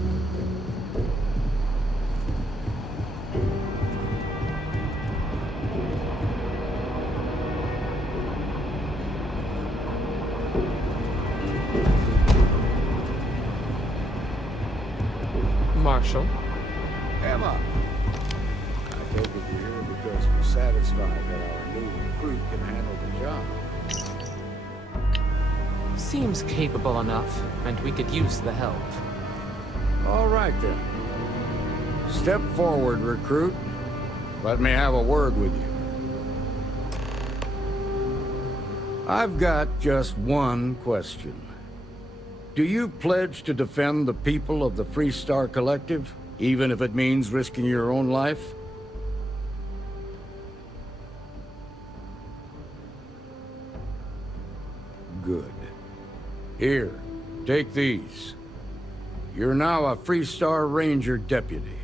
Marshal. Emma. I take it you're here because you're satisfied that our new recruit can handle the job. Seems capable enough, and we could use the help. All right, then. Step forward, recruit. Let me have a word with you. I've got just one question. Do you pledge to defend the people of the Free Star Collective, even if it means risking your own life? Good. Here, take these. You're now a Free Star Ranger deputy.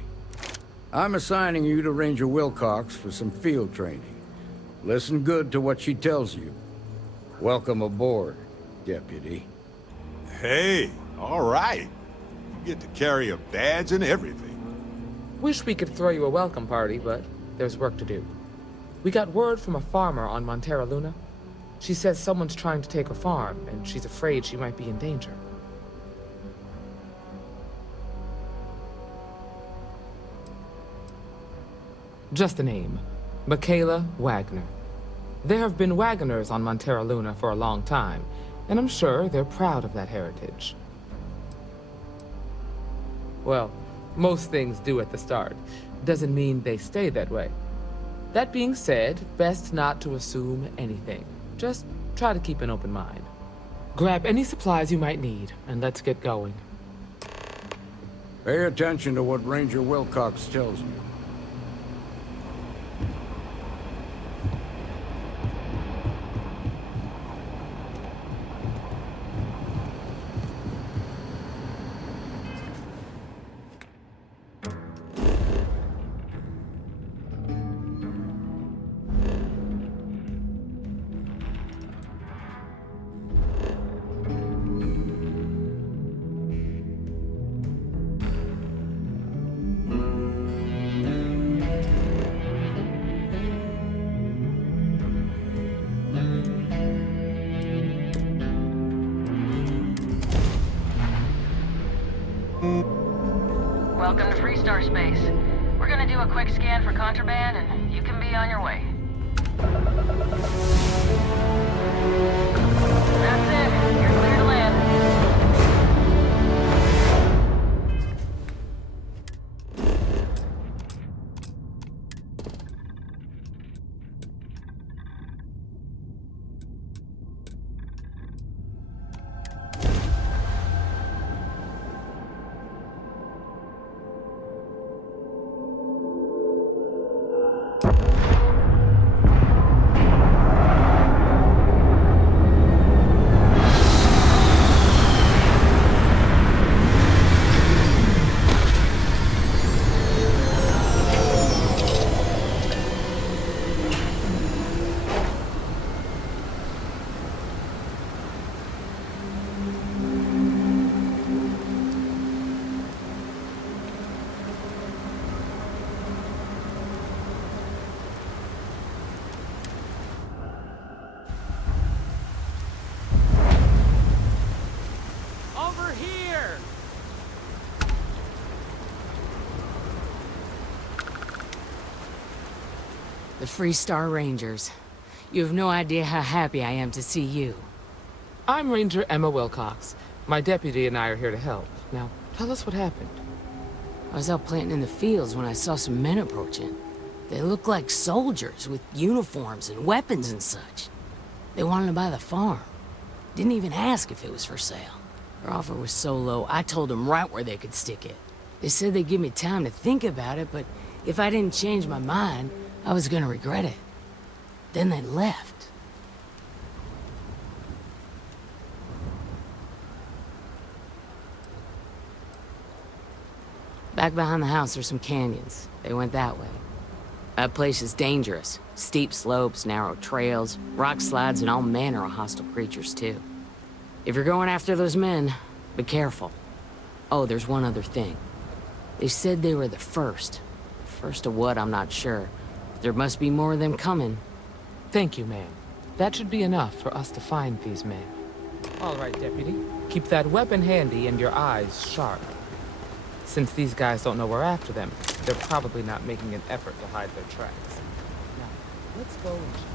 I'm assigning you to Ranger Wilcox for some field training. Listen good to what she tells you. Welcome aboard, deputy. Hey, all right. You get to carry a badge and everything. Wish we could throw you a welcome party, but there's work to do. We got word from a farmer on Montera Luna. She says someone's trying to take her farm, and she's afraid she might be in danger. Just a name. Michaela Wagner. There have been Wagoners on Montera Luna for a long time, and I'm sure they're proud of that heritage. Well, most things do at the start. Doesn't mean they stay that way. That being said, best not to assume anything. Just try to keep an open mind. Grab any supplies you might need, and let's get going. Pay attention to what Ranger Wilcox tells you. Welcome to Freestar Space. We're gonna do a quick scan for contraband, and you can be on your way. That's it. You're clear to land. The Free Star Rangers. You have no idea how happy I am to see you. I'm Ranger Emma Wilcox. My deputy and I are here to help. Now, tell us what happened. I was out planting in the fields when I saw some men approaching. They looked like soldiers with uniforms and weapons and such. They wanted to buy the farm. Didn't even ask if it was for sale. Their offer was so low, I told them right where they could stick it. They said they'd give me time to think about it, but if I didn't change my mind, I was gonna regret it. Then they left. Back behind the house are some canyons. They went that way. That place is dangerous. Steep slopes, narrow trails, rock slides, and all manner of hostile creatures, too. If you're going after those men, be careful. Oh, there's one other thing. They said they were the first. First of what, I'm not sure. There must be more of them coming. Thank you, ma'am. That should be enough for us to find these men. All right, Deputy. Keep that weapon handy and your eyes sharp. Since these guys don't know we're after them, they're probably not making an effort to hide their tracks. Now, let's go and check.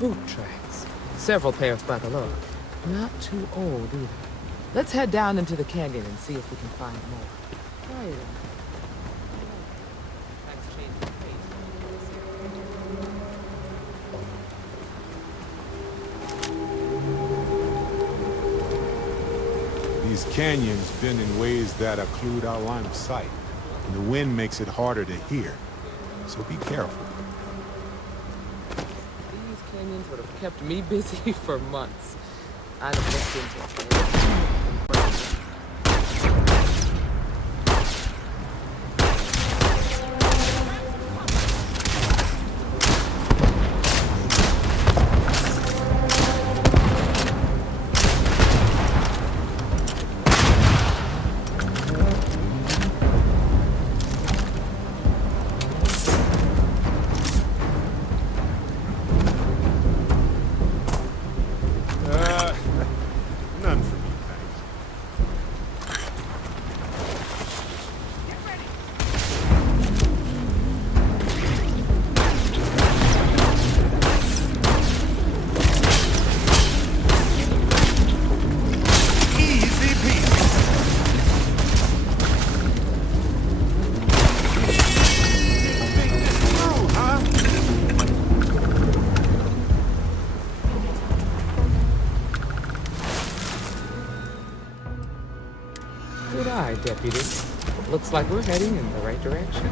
Boot tracks. Several pairs by the look. Not too old either. Let's head down into the canyon and see if we can find more. Right. These canyons bend in ways that occlude our line of sight, and the wind makes it harder to hear. So be careful. These canyons would have kept me busy for months. I'd have looked into it. Good eye, Deputy. Looks like we're heading in the right direction.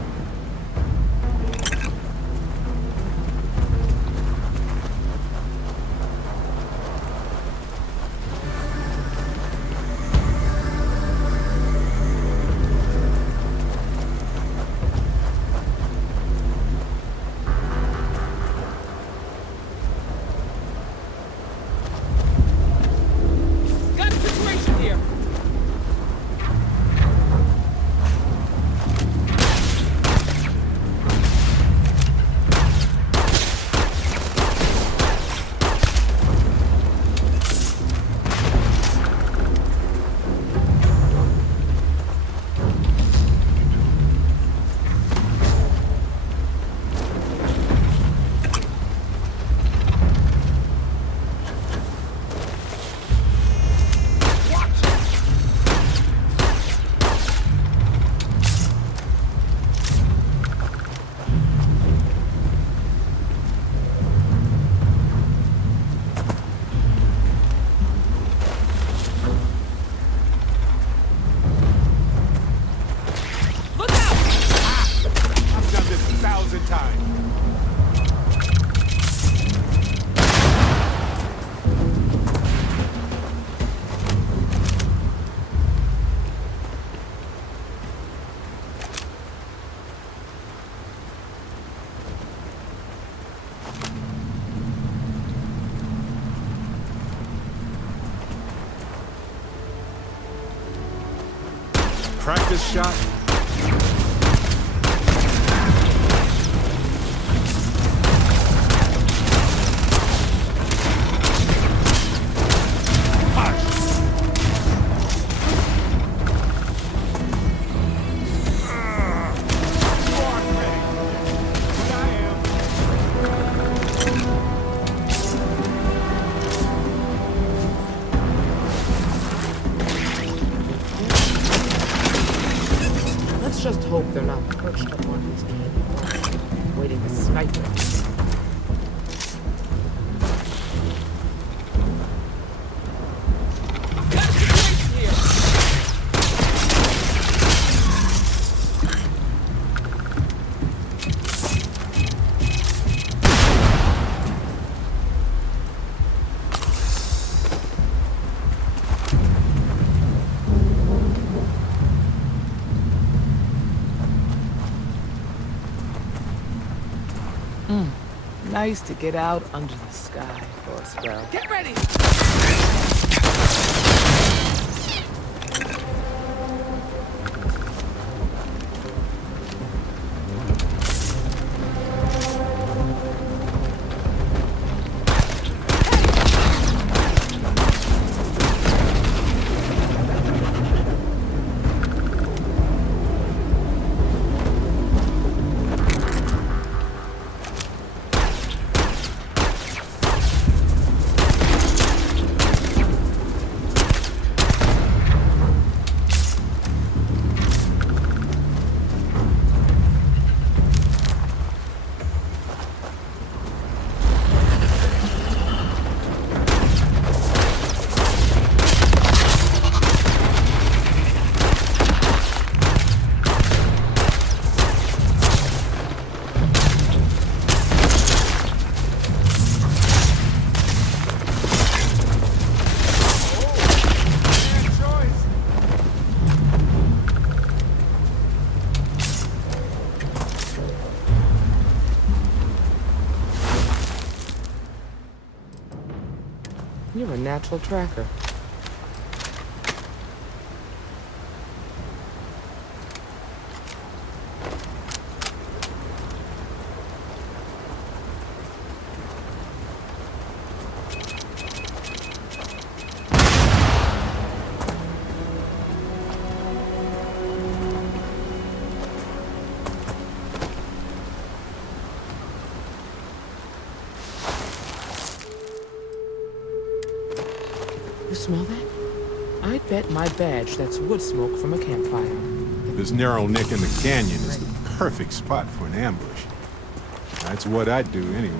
Practice shot. Let's just hope they're not perched up on these candy bars, waiting to snipe us. Nice to get out under the sky for a spell. Get ready! You're a natural tracker. You smell that? I bet my badge that's wood smoke from a campfire. This narrow nick in the canyon is the perfect spot for an ambush. That's what I'd do anyway.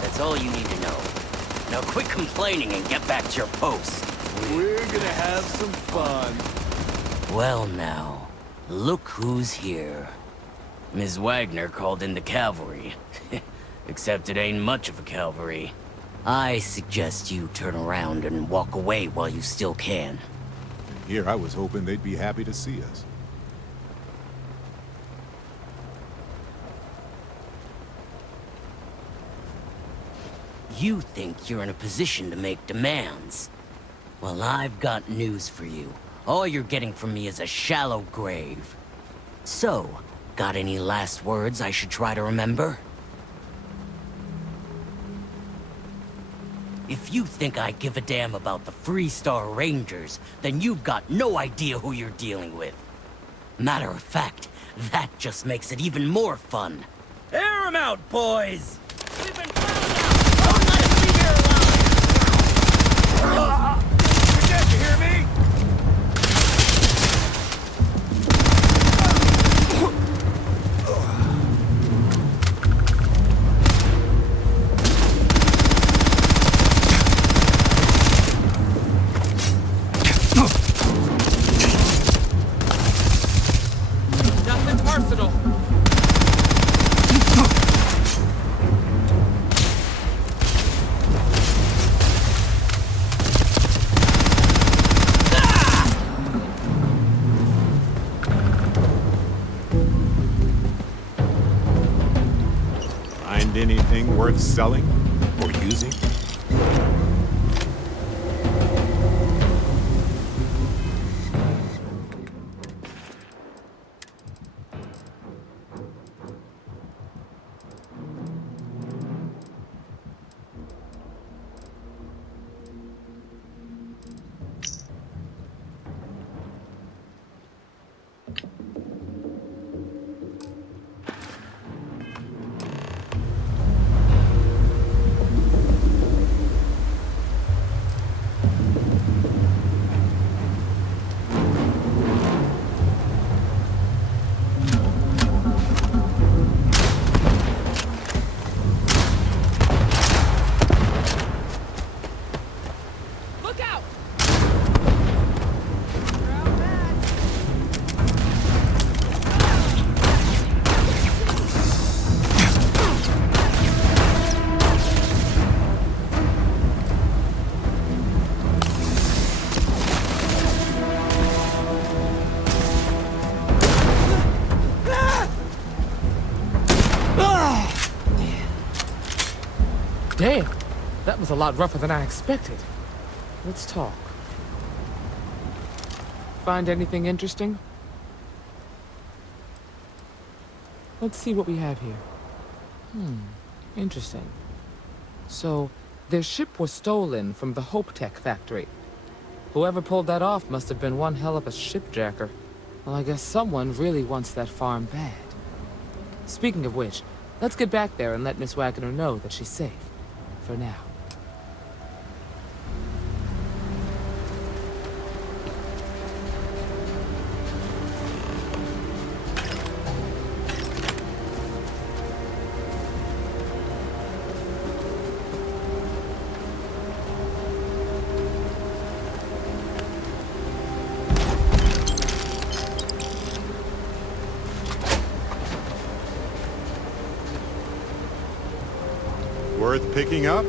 That's all you need to know. Now quit complaining and get back to your post. We're gonna have some fun. Well now, look who's here. Ms. Wagner called in the cavalry. Except it ain't much of a cavalry. I suggest you turn around and walk away while you still can. Here I was hoping they'd be happy to see us. You think you're in a position to make demands. Well, I've got news for you. All you're getting from me is a shallow grave. So, got any last words I should try to remember? If you think I give a damn about the Freestar Rangers, then you've got no idea who you're dealing with. Matter of fact, that just makes it even more fun. Air 'em out, boys! We've been don't let us be here alone! You're dead, you hear me? Nothing personal. Find anything worth selling or using? Damn, that was a lot rougher than I expected. Let's talk. Find anything interesting? Let's see what we have here. Interesting. So, their ship was stolen from the Hope Tech factory. Whoever pulled that off must have been one hell of a shipjacker. Well, I guess someone really wants that farm bad. Speaking of which, let's get back there and let Miss Wagner know that she's safe. For now. Worth picking up?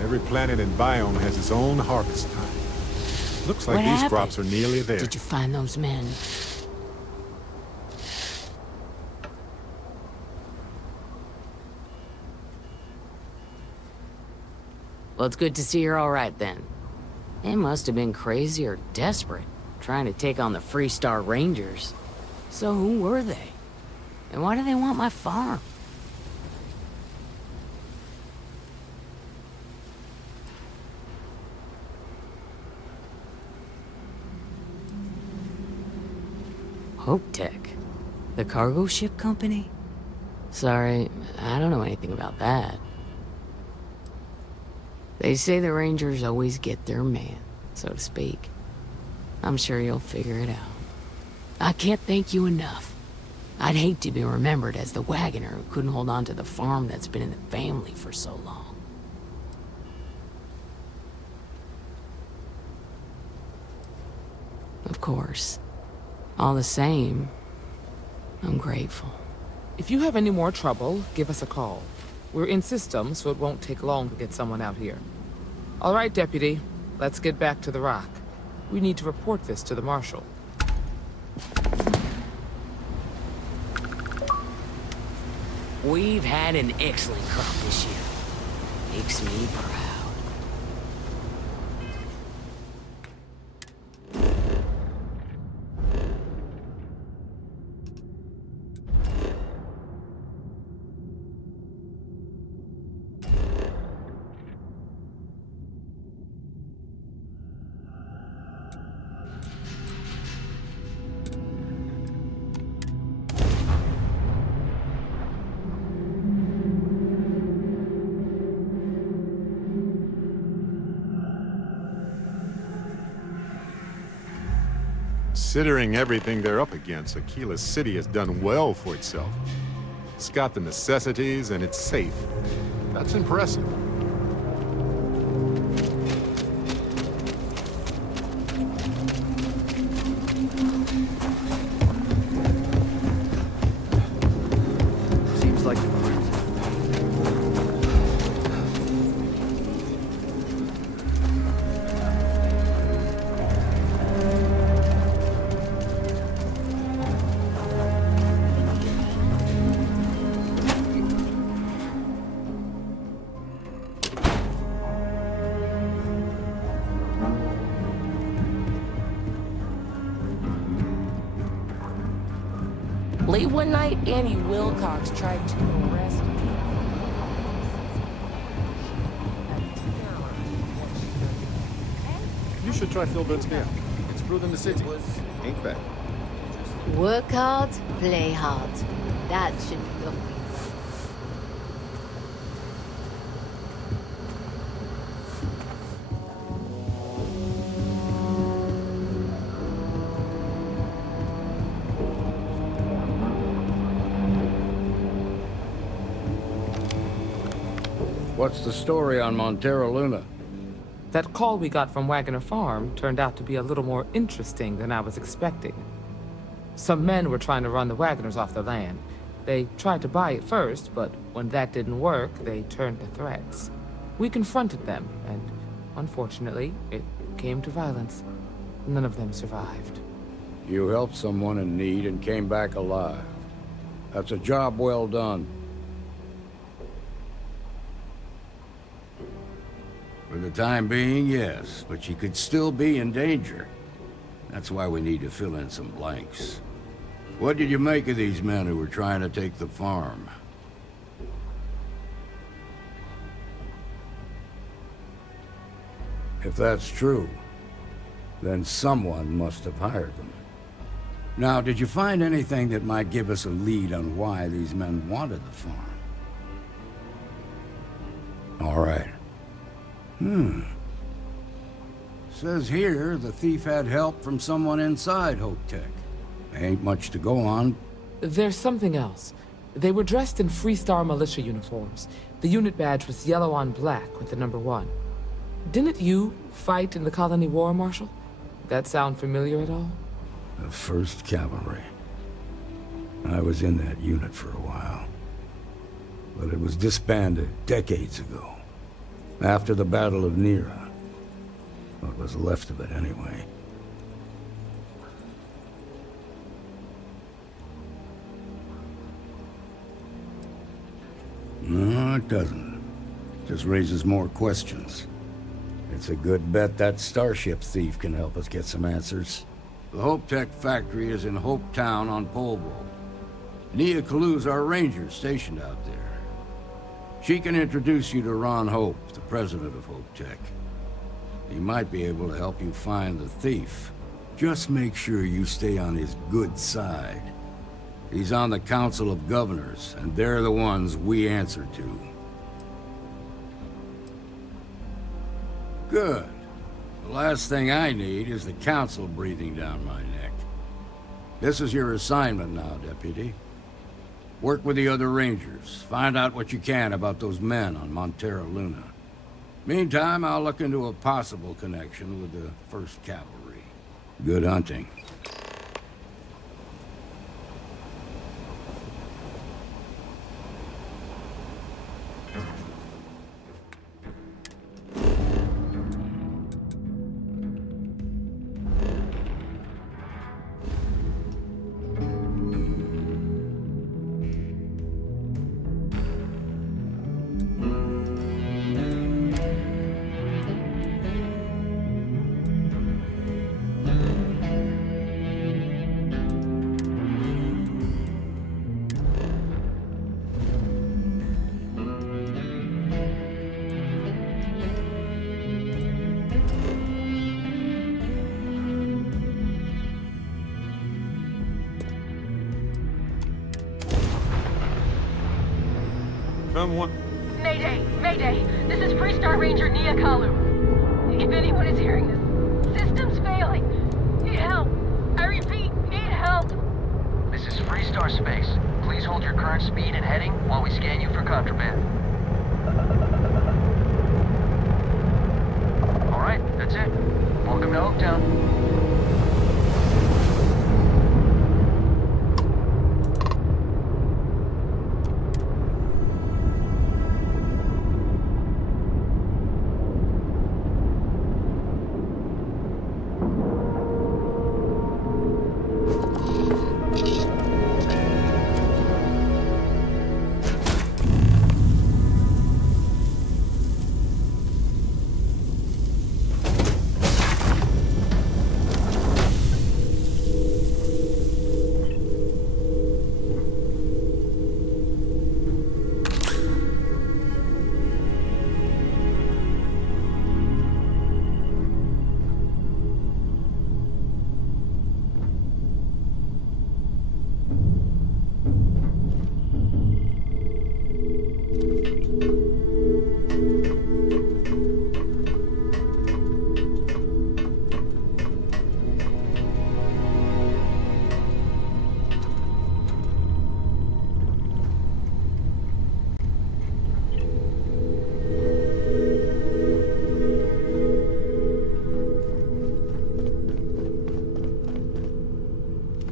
Every planet and biome has its own harvest time. Looks like What these happened? crops are nearly there. Did you find those men? Well, it's good to see you're all right then. They must have been crazy or desperate, trying to take on the Freestar Rangers. So who were they? And why do they want my farm? Hope Tech? The cargo ship company? Sorry, I don't know anything about that. They say the Rangers always get their man, so to speak. I'm sure you'll figure it out. I can't thank you enough. I'd hate to be remembered as the wagoner who couldn't hold on to the farm that's been in the family for so long. Of course. All the same, I'm grateful. If you have any more trouble, give us a call. We're in system, so it won't take long to get someone out here. All right, Deputy. Let's get back to the rock. We need to report this to the Marshal. We've had an excellent crop this year. Makes me proud. Considering everything they're up against, Aquila City has done well for itself. It's got the necessities and it's safe. That's impressive. Seems like the cruise. Late one night, Annie Wilcox tried to arrest me. You should try Philburn's beer. It's brewed in the city. Ain't bad. Work hard, play hard. That should be good. What's the story on Montero Luna? That call we got from Wagoner Farm turned out to be a little more interesting than I was expecting. Some men were trying to run the Wagoners off the land. They tried to buy it first, but when that didn't work, they turned to threats. We confronted them, and unfortunately, it came to violence. None of them survived. You helped someone in need and came back alive. That's a job well done. For the time being, yes, but she could still be in danger. That's why we need to fill in some blanks. What did you make of these men who were trying to take the farm? If that's true, then someone must have hired them. Now, did you find anything that might give us a lead on why these men wanted the farm? All right. Says here the thief had help from someone inside Hope Tech. Ain't much to go on. There's something else. They were dressed in Freestar militia uniforms. The unit badge was yellow on black with the number 1. Didn't you fight in the Colony War, Marshal? That sound familiar at all? The 1st Cavalry. I was in that unit for a while. But it was disbanded decades ago. After the Battle of Nera. What was left of it, anyway. No, it doesn't. Just raises more questions. It's a good bet that starship thief can help us get some answers. The Hope Tech factory is in Hope Town on Polvo. Nia Kalu's our ranger stationed out there. She can introduce you to Ron Hope, the president of Hope Tech. He might be able to help you find the thief. Just make sure you stay on his good side. He's on the Council of Governors, and they're the ones we answer to. Good. The last thing I need is the Council breathing down my neck. This is your assignment now, Deputy. Work with the other Rangers. Find out what you can about those men on Montero Luna. Meantime, I'll look into a possible connection with the 1st Cavalry. Good hunting. Someone... Mayday! Mayday! This is Freestar Ranger Nia Kalu. If anyone is hearing this, system's failing. Help! I repeat. Freestar space. Please hold your current speed and heading while we scan you for contraband. Alright, that's it. Welcome to Oaktown.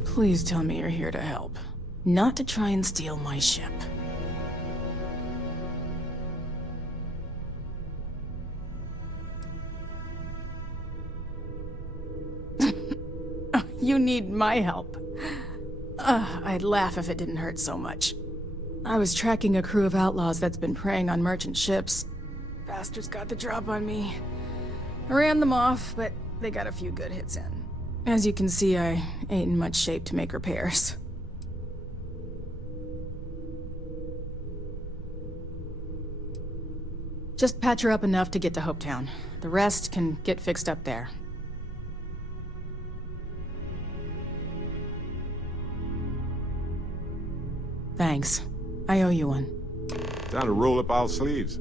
Please tell me you're here to help, not to try and steal my ship. You need my help. I'd laugh if it didn't hurt so much. I was tracking a crew of outlaws that's been preying on merchant ships. Bastards got the drop on me. I ran them off, but they got a few good hits in. As you can see, I ain't in much shape to make repairs. Just patch her up enough to get to Hopetown. The rest can get fixed up there. Thanks. I owe you one. Time to roll up our sleeves.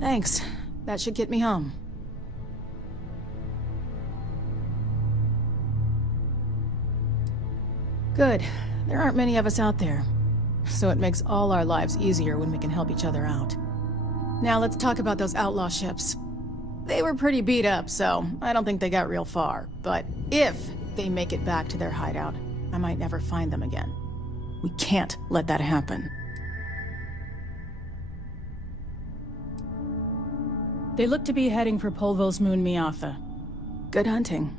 Thanks. That should get me home. Good. There aren't many of us out there. So it makes all our lives easier when we can help each other out. Now let's talk about those outlaw ships. They were pretty beat up, so I don't think they got real far. But if they make it back to their hideout, I might never find them again. We can't let that happen. They look to be heading for Polvo's moon Miatha. Good hunting.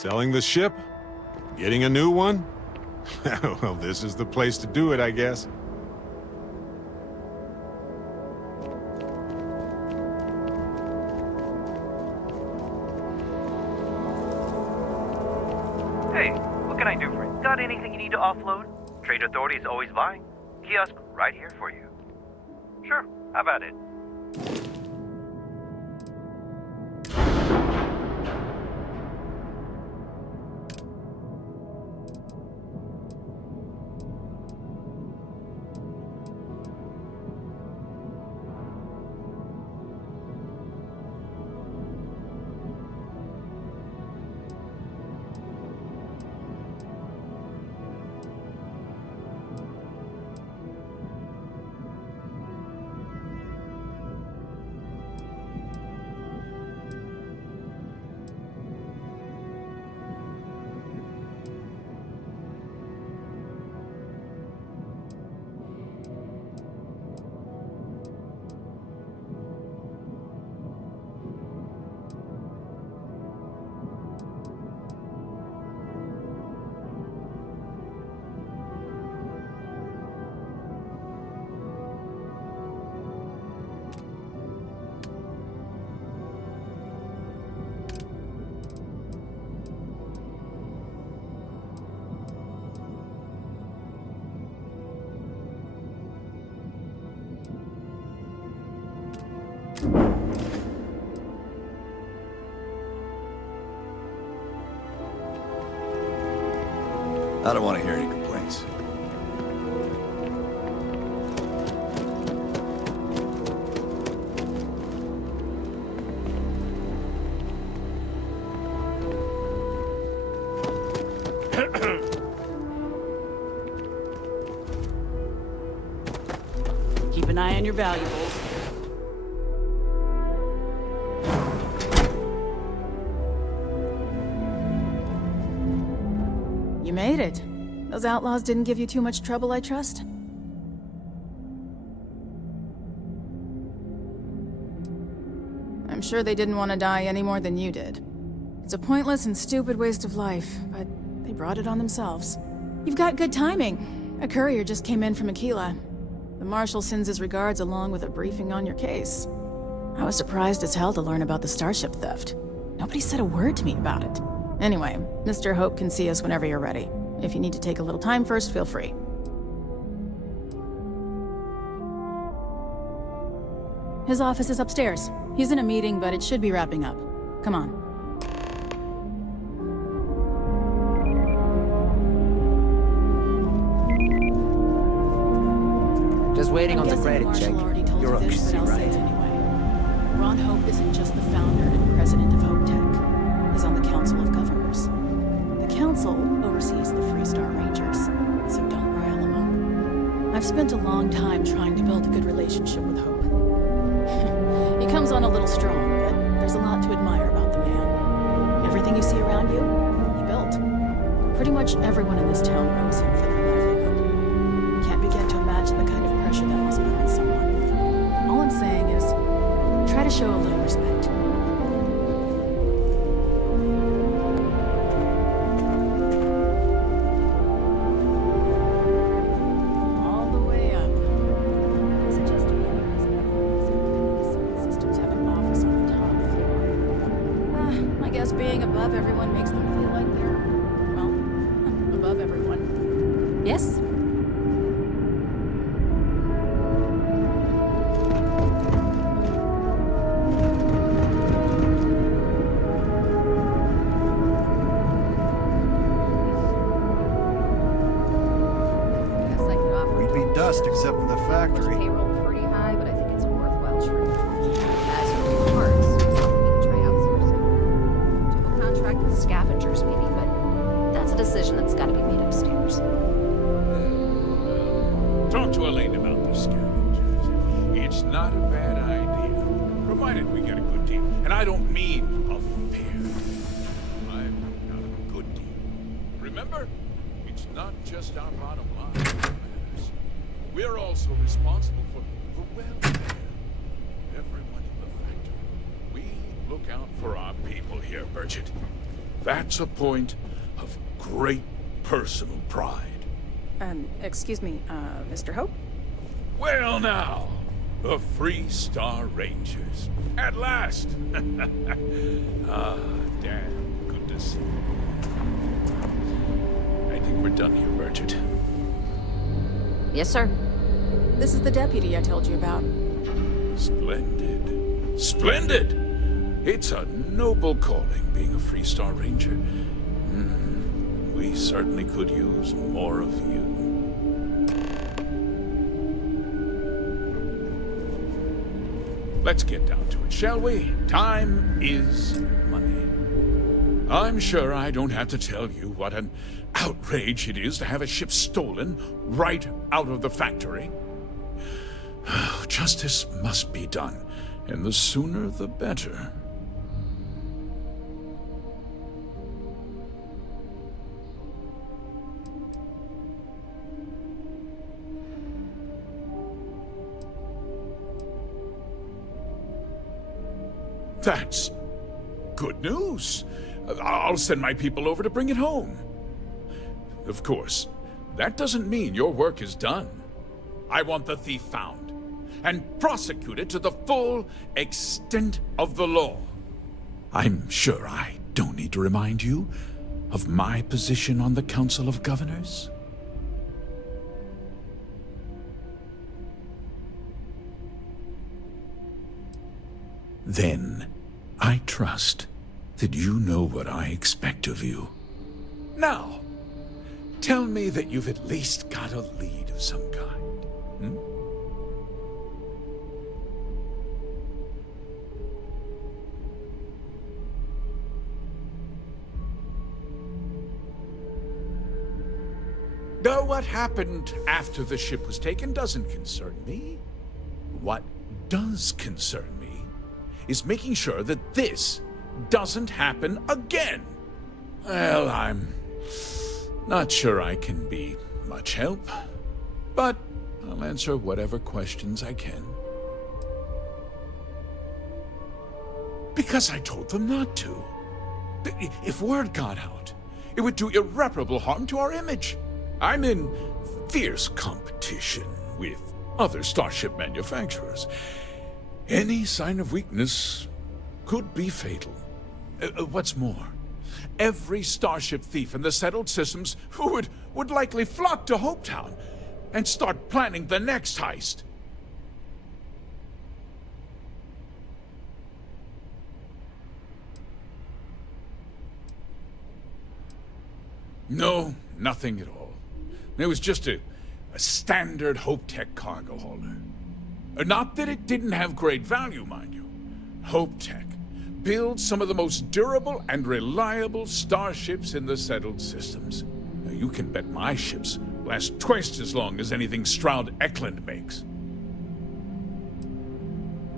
Selling the ship? Getting a new one? Well, this is the place to do it, I guess. Hey, what can I do for you? Got anything you need to offload? Trade Authority is always buying. Kiosk right here for you. How about it? I don't want to hear any complaints. Keep an eye on your valuables. You made it. Those outlaws didn't give you too much trouble, I trust? I'm sure they didn't want to die any more than you did. It's a pointless and stupid waste of life, but they brought it on themselves. You've got good timing. A courier just came in from Aquila. The Marshal sends his regards along with a briefing on your case. I was surprised as hell to learn about the starship theft. Nobody said a word to me about it. Anyway, Mr. Hope can see us whenever you're ready. If you need to take a little time first, feel free. His office is upstairs. He's in a meeting, but it should be wrapping up. Come on. Just waiting on the credit check. You're up, right? Ron Hope isn't just the founder and president of Hope Tech. He's on the Council of Governors. The Council oversees the Freestar Rangers, so don't worry all alone. I've spent a long time trying to build a good relationship with Hope. He comes on a little strong, but there's a lot to admire about the man. Everything you see around you, he built. Pretty much everyone in this town owes him for their livelihood. Can't begin to imagine the kind of pressure that must put on someone. All I'm saying is, try to show a little respect. All the way up. Is it just me? Systems have an office on the top floor. I guess being above everyone makes them feel like they're, well, above everyone. Yes? Except for the factory. Payroll pretty high, but I think it's a worthwhile trade. As for new parts, we can try outsourcing. Do a contract with scavengers, maybe, but that's a decision that's got to be made upstairs. Talk to Elaine about the scavengers. It's not a bad idea, provided we get a good deal. And I don't mean a fair deal. I mean a good deal. Remember, it's not just our bottom line that matters. We're also responsible for the welfare of everyone in the factory. We look out for our people here, Bridget. That's a point of great personal pride. Excuse me, Mr. Hope? Well now, the Freestar Rangers. At last! Ah, damn, good to see you. I think we're done here, Bridget. Yes, sir. This is the deputy I told you about. Splendid. Splendid! It's a noble calling, being a Freestar Ranger. We certainly could use more of you. Let's get down to it, shall we? Time is money. I'm sure I don't have to tell you what an outrage it is to have a ship stolen right out of the factory. Justice must be done, and the sooner the better. That's good news. I'll send my people over to bring it home. Of course, that doesn't mean your work is done. I want the thief found and prosecuted to the full extent of the law. I'm sure I don't need to remind you of my position on the Council of Governors. Then, I trust that you know what I expect of you. Now, tell me that you've at least got a lead of some kind. Now, what happened after the ship was taken doesn't concern me. What does concern me is making sure that this doesn't happen again. Well, I'm not sure I can be much help, but I'll answer whatever questions I can. Because I told them not to. If word got out, it would do irreparable harm to our image. I'm in fierce competition with other starship manufacturers. Any sign of weakness could be fatal. What's more, every starship thief in the settled systems would likely flock to Hopetown and start planning the next heist. No, nothing at all. It was just a standard HopeTech cargo hauler. Not that it didn't have great value, mind you. HopeTech builds some of the most durable and reliable starships in the settled systems. Now, you can bet my ships last twice as long as anything Stroud Eklund makes.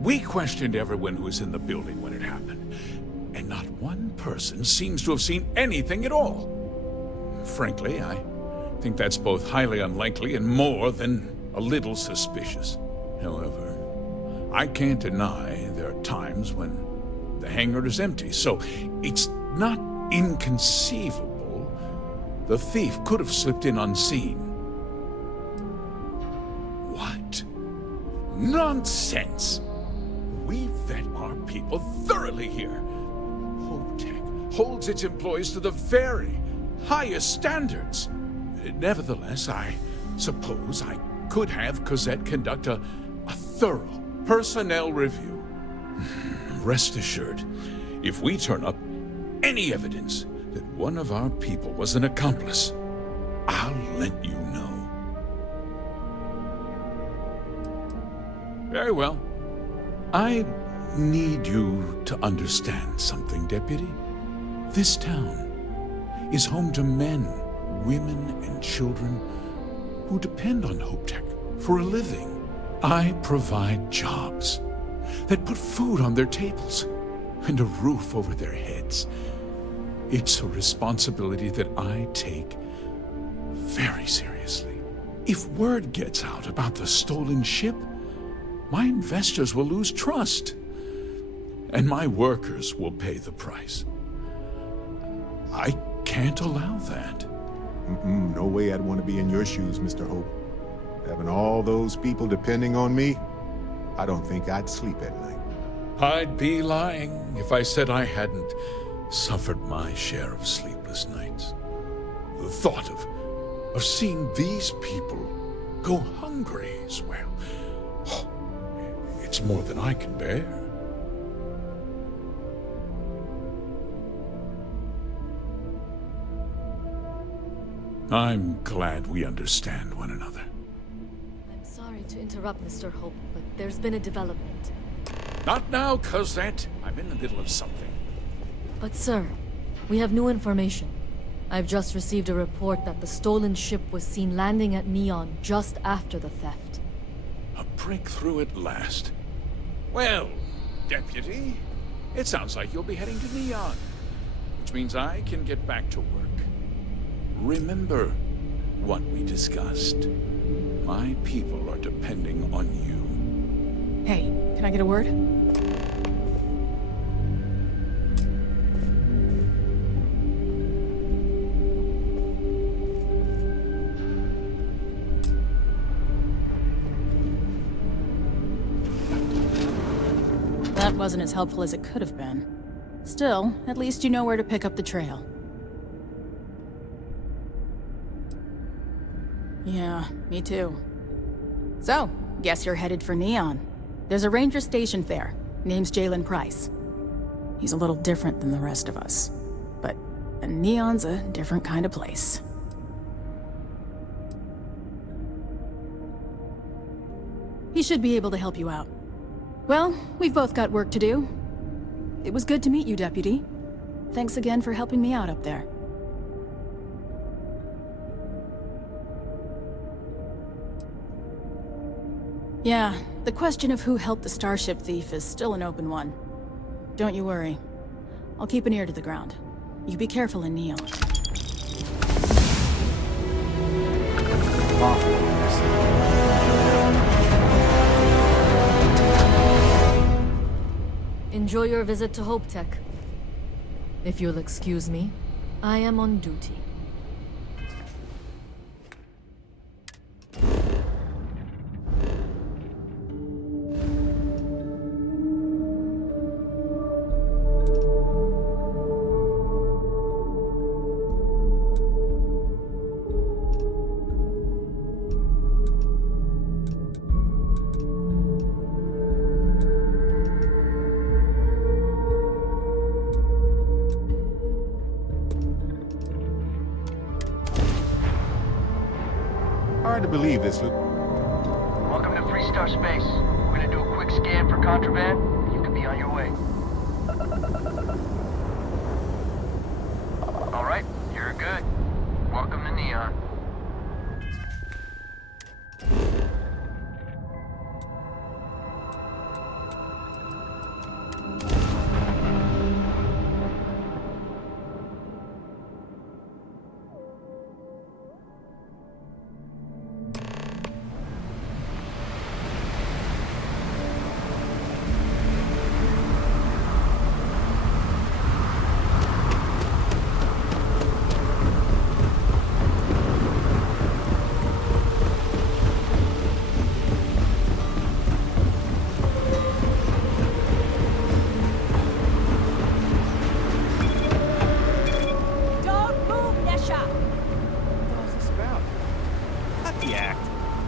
We questioned everyone who was in the building when it happened, and not one person seems to have seen anything at all. Frankly, I think that's both highly unlikely and more than a little suspicious. However, I can't deny there are times when the hangar is empty, so it's not inconceivable the thief could have slipped in unseen. What? Nonsense! We vet our people thoroughly here. HopeTech holds its employees to the very highest standards. Nevertheless, I suppose I could have Cosette conduct a thorough personnel review. Rest assured, if we turn up any evidence that one of our people was an accomplice, I'll let you know. Very well. I need you to understand something, Deputy. This town is home to men, women, and children who depend on HopeTech for a living. I provide jobs that put food on their tables and a roof over their heads. It's a responsibility that I take very seriously. If word gets out about the stolen ship, my investors will lose trust, and my workers will pay the price. I can't allow that. No way I'd want to be in your shoes, Mr. Hope. Having all those people depending on me, I don't think I'd sleep at night. I'd be lying if I said I hadn't suffered my share of sleepless nights. The thought of seeing these people go hungry as well, It's more than I can bear. I'm glad we understand one another. I'm sorry to interrupt, Mr. Hope, but there's been a development. Not now, Cosette. I'm in the middle of something. But sir, we have new information. I've just received a report that the stolen ship was seen landing at Neon just after the theft. A breakthrough at last. Well, Deputy, it sounds like you'll be heading to Neon, which means I can get back to work. Remember what we discussed. My people are depending on you. Hey, can I get a word? That wasn't as helpful as it could have been. Still, at least you know where to pick up the trail. Yeah, me too. So, guess you're headed for Neon. There's a ranger stationed there. Name's Jalen Price. He's a little different than the rest of us. But Neon's a different kind of place. He should be able to help you out. Well, we've both got work to do. It was good to meet you, Deputy. Thanks again for helping me out up there. Yeah, the question of who helped the Starship thief is still an open one. Don't you worry. I'll keep an ear to the ground. You be careful in Neon. Enjoy your visit to Hope Tech. If you'll excuse me, I am on duty. Hard to believe this. Welcome to Freestar Space. We're gonna do a quick scan for contraband. You can be on your way. All right, you're good. Welcome to Neon.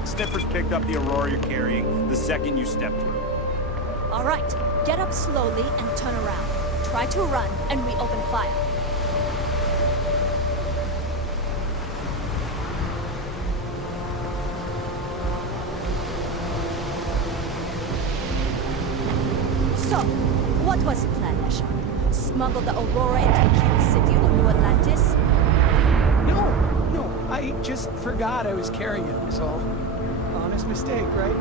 Sniffers picked up the Aurora you're carrying the second you stepped through. All right, get up slowly and turn around. Try to run, and we open fire. So, what was the plan, Esha? Smuggle the Aurora into King City or New Atlantis? No, I just forgot I was carrying it, was all. Honest mistake, right?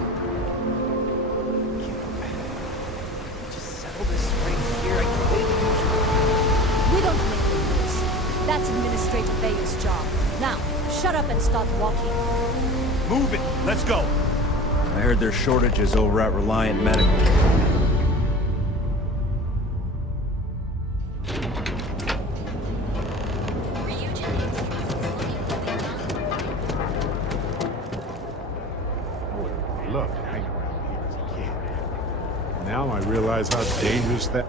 Just settle this right here. I can wait We don't make the rules. That's Administrator Bayer's job. Now, shut up and start walking. Move it! Let's go! I heard there's shortages over at Reliant Medical. Look, hang around here as a kid. Now I realize how dangerous that...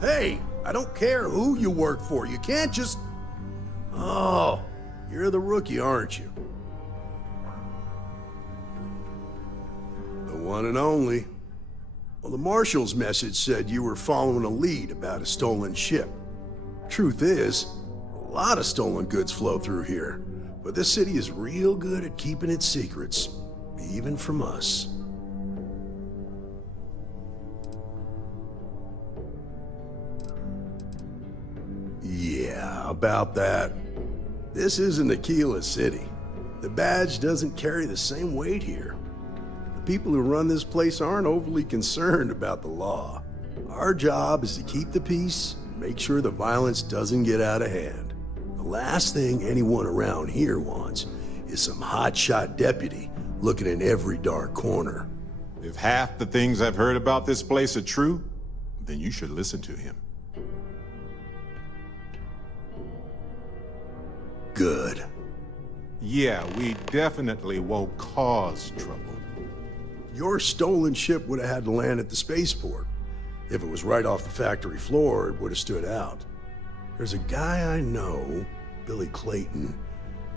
Hey, I don't care who you work for. You can't just... Oh, you're the rookie, aren't you? The one and only. Well, the marshal's message said you were following a lead about a stolen ship. Truth is, a lot of stolen goods flow through here, but this city is real good at keeping its secrets, even from us. Yeah, about that. This isn't Aquila City. The badge doesn't carry the same weight here. The people who run this place aren't overly concerned about the law. Our job is to keep the peace and make sure the violence doesn't get out of hand. The last thing anyone around here wants is some hotshot deputy looking in every dark corner. If half the things I've heard about this place are true, then you should listen to him. Good. Yeah, we definitely won't cause trouble. Your stolen ship would have had to land at the spaceport. If it was right off the factory floor, it would have stood out. There's a guy I know, Billy Clayton,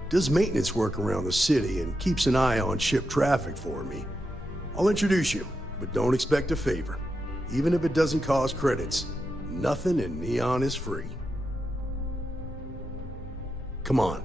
does maintenance work around the city and keeps an eye on ship traffic for me. I'll introduce you, but don't expect a favor. Even if it doesn't cost credits, nothing in Neon is free. Come on.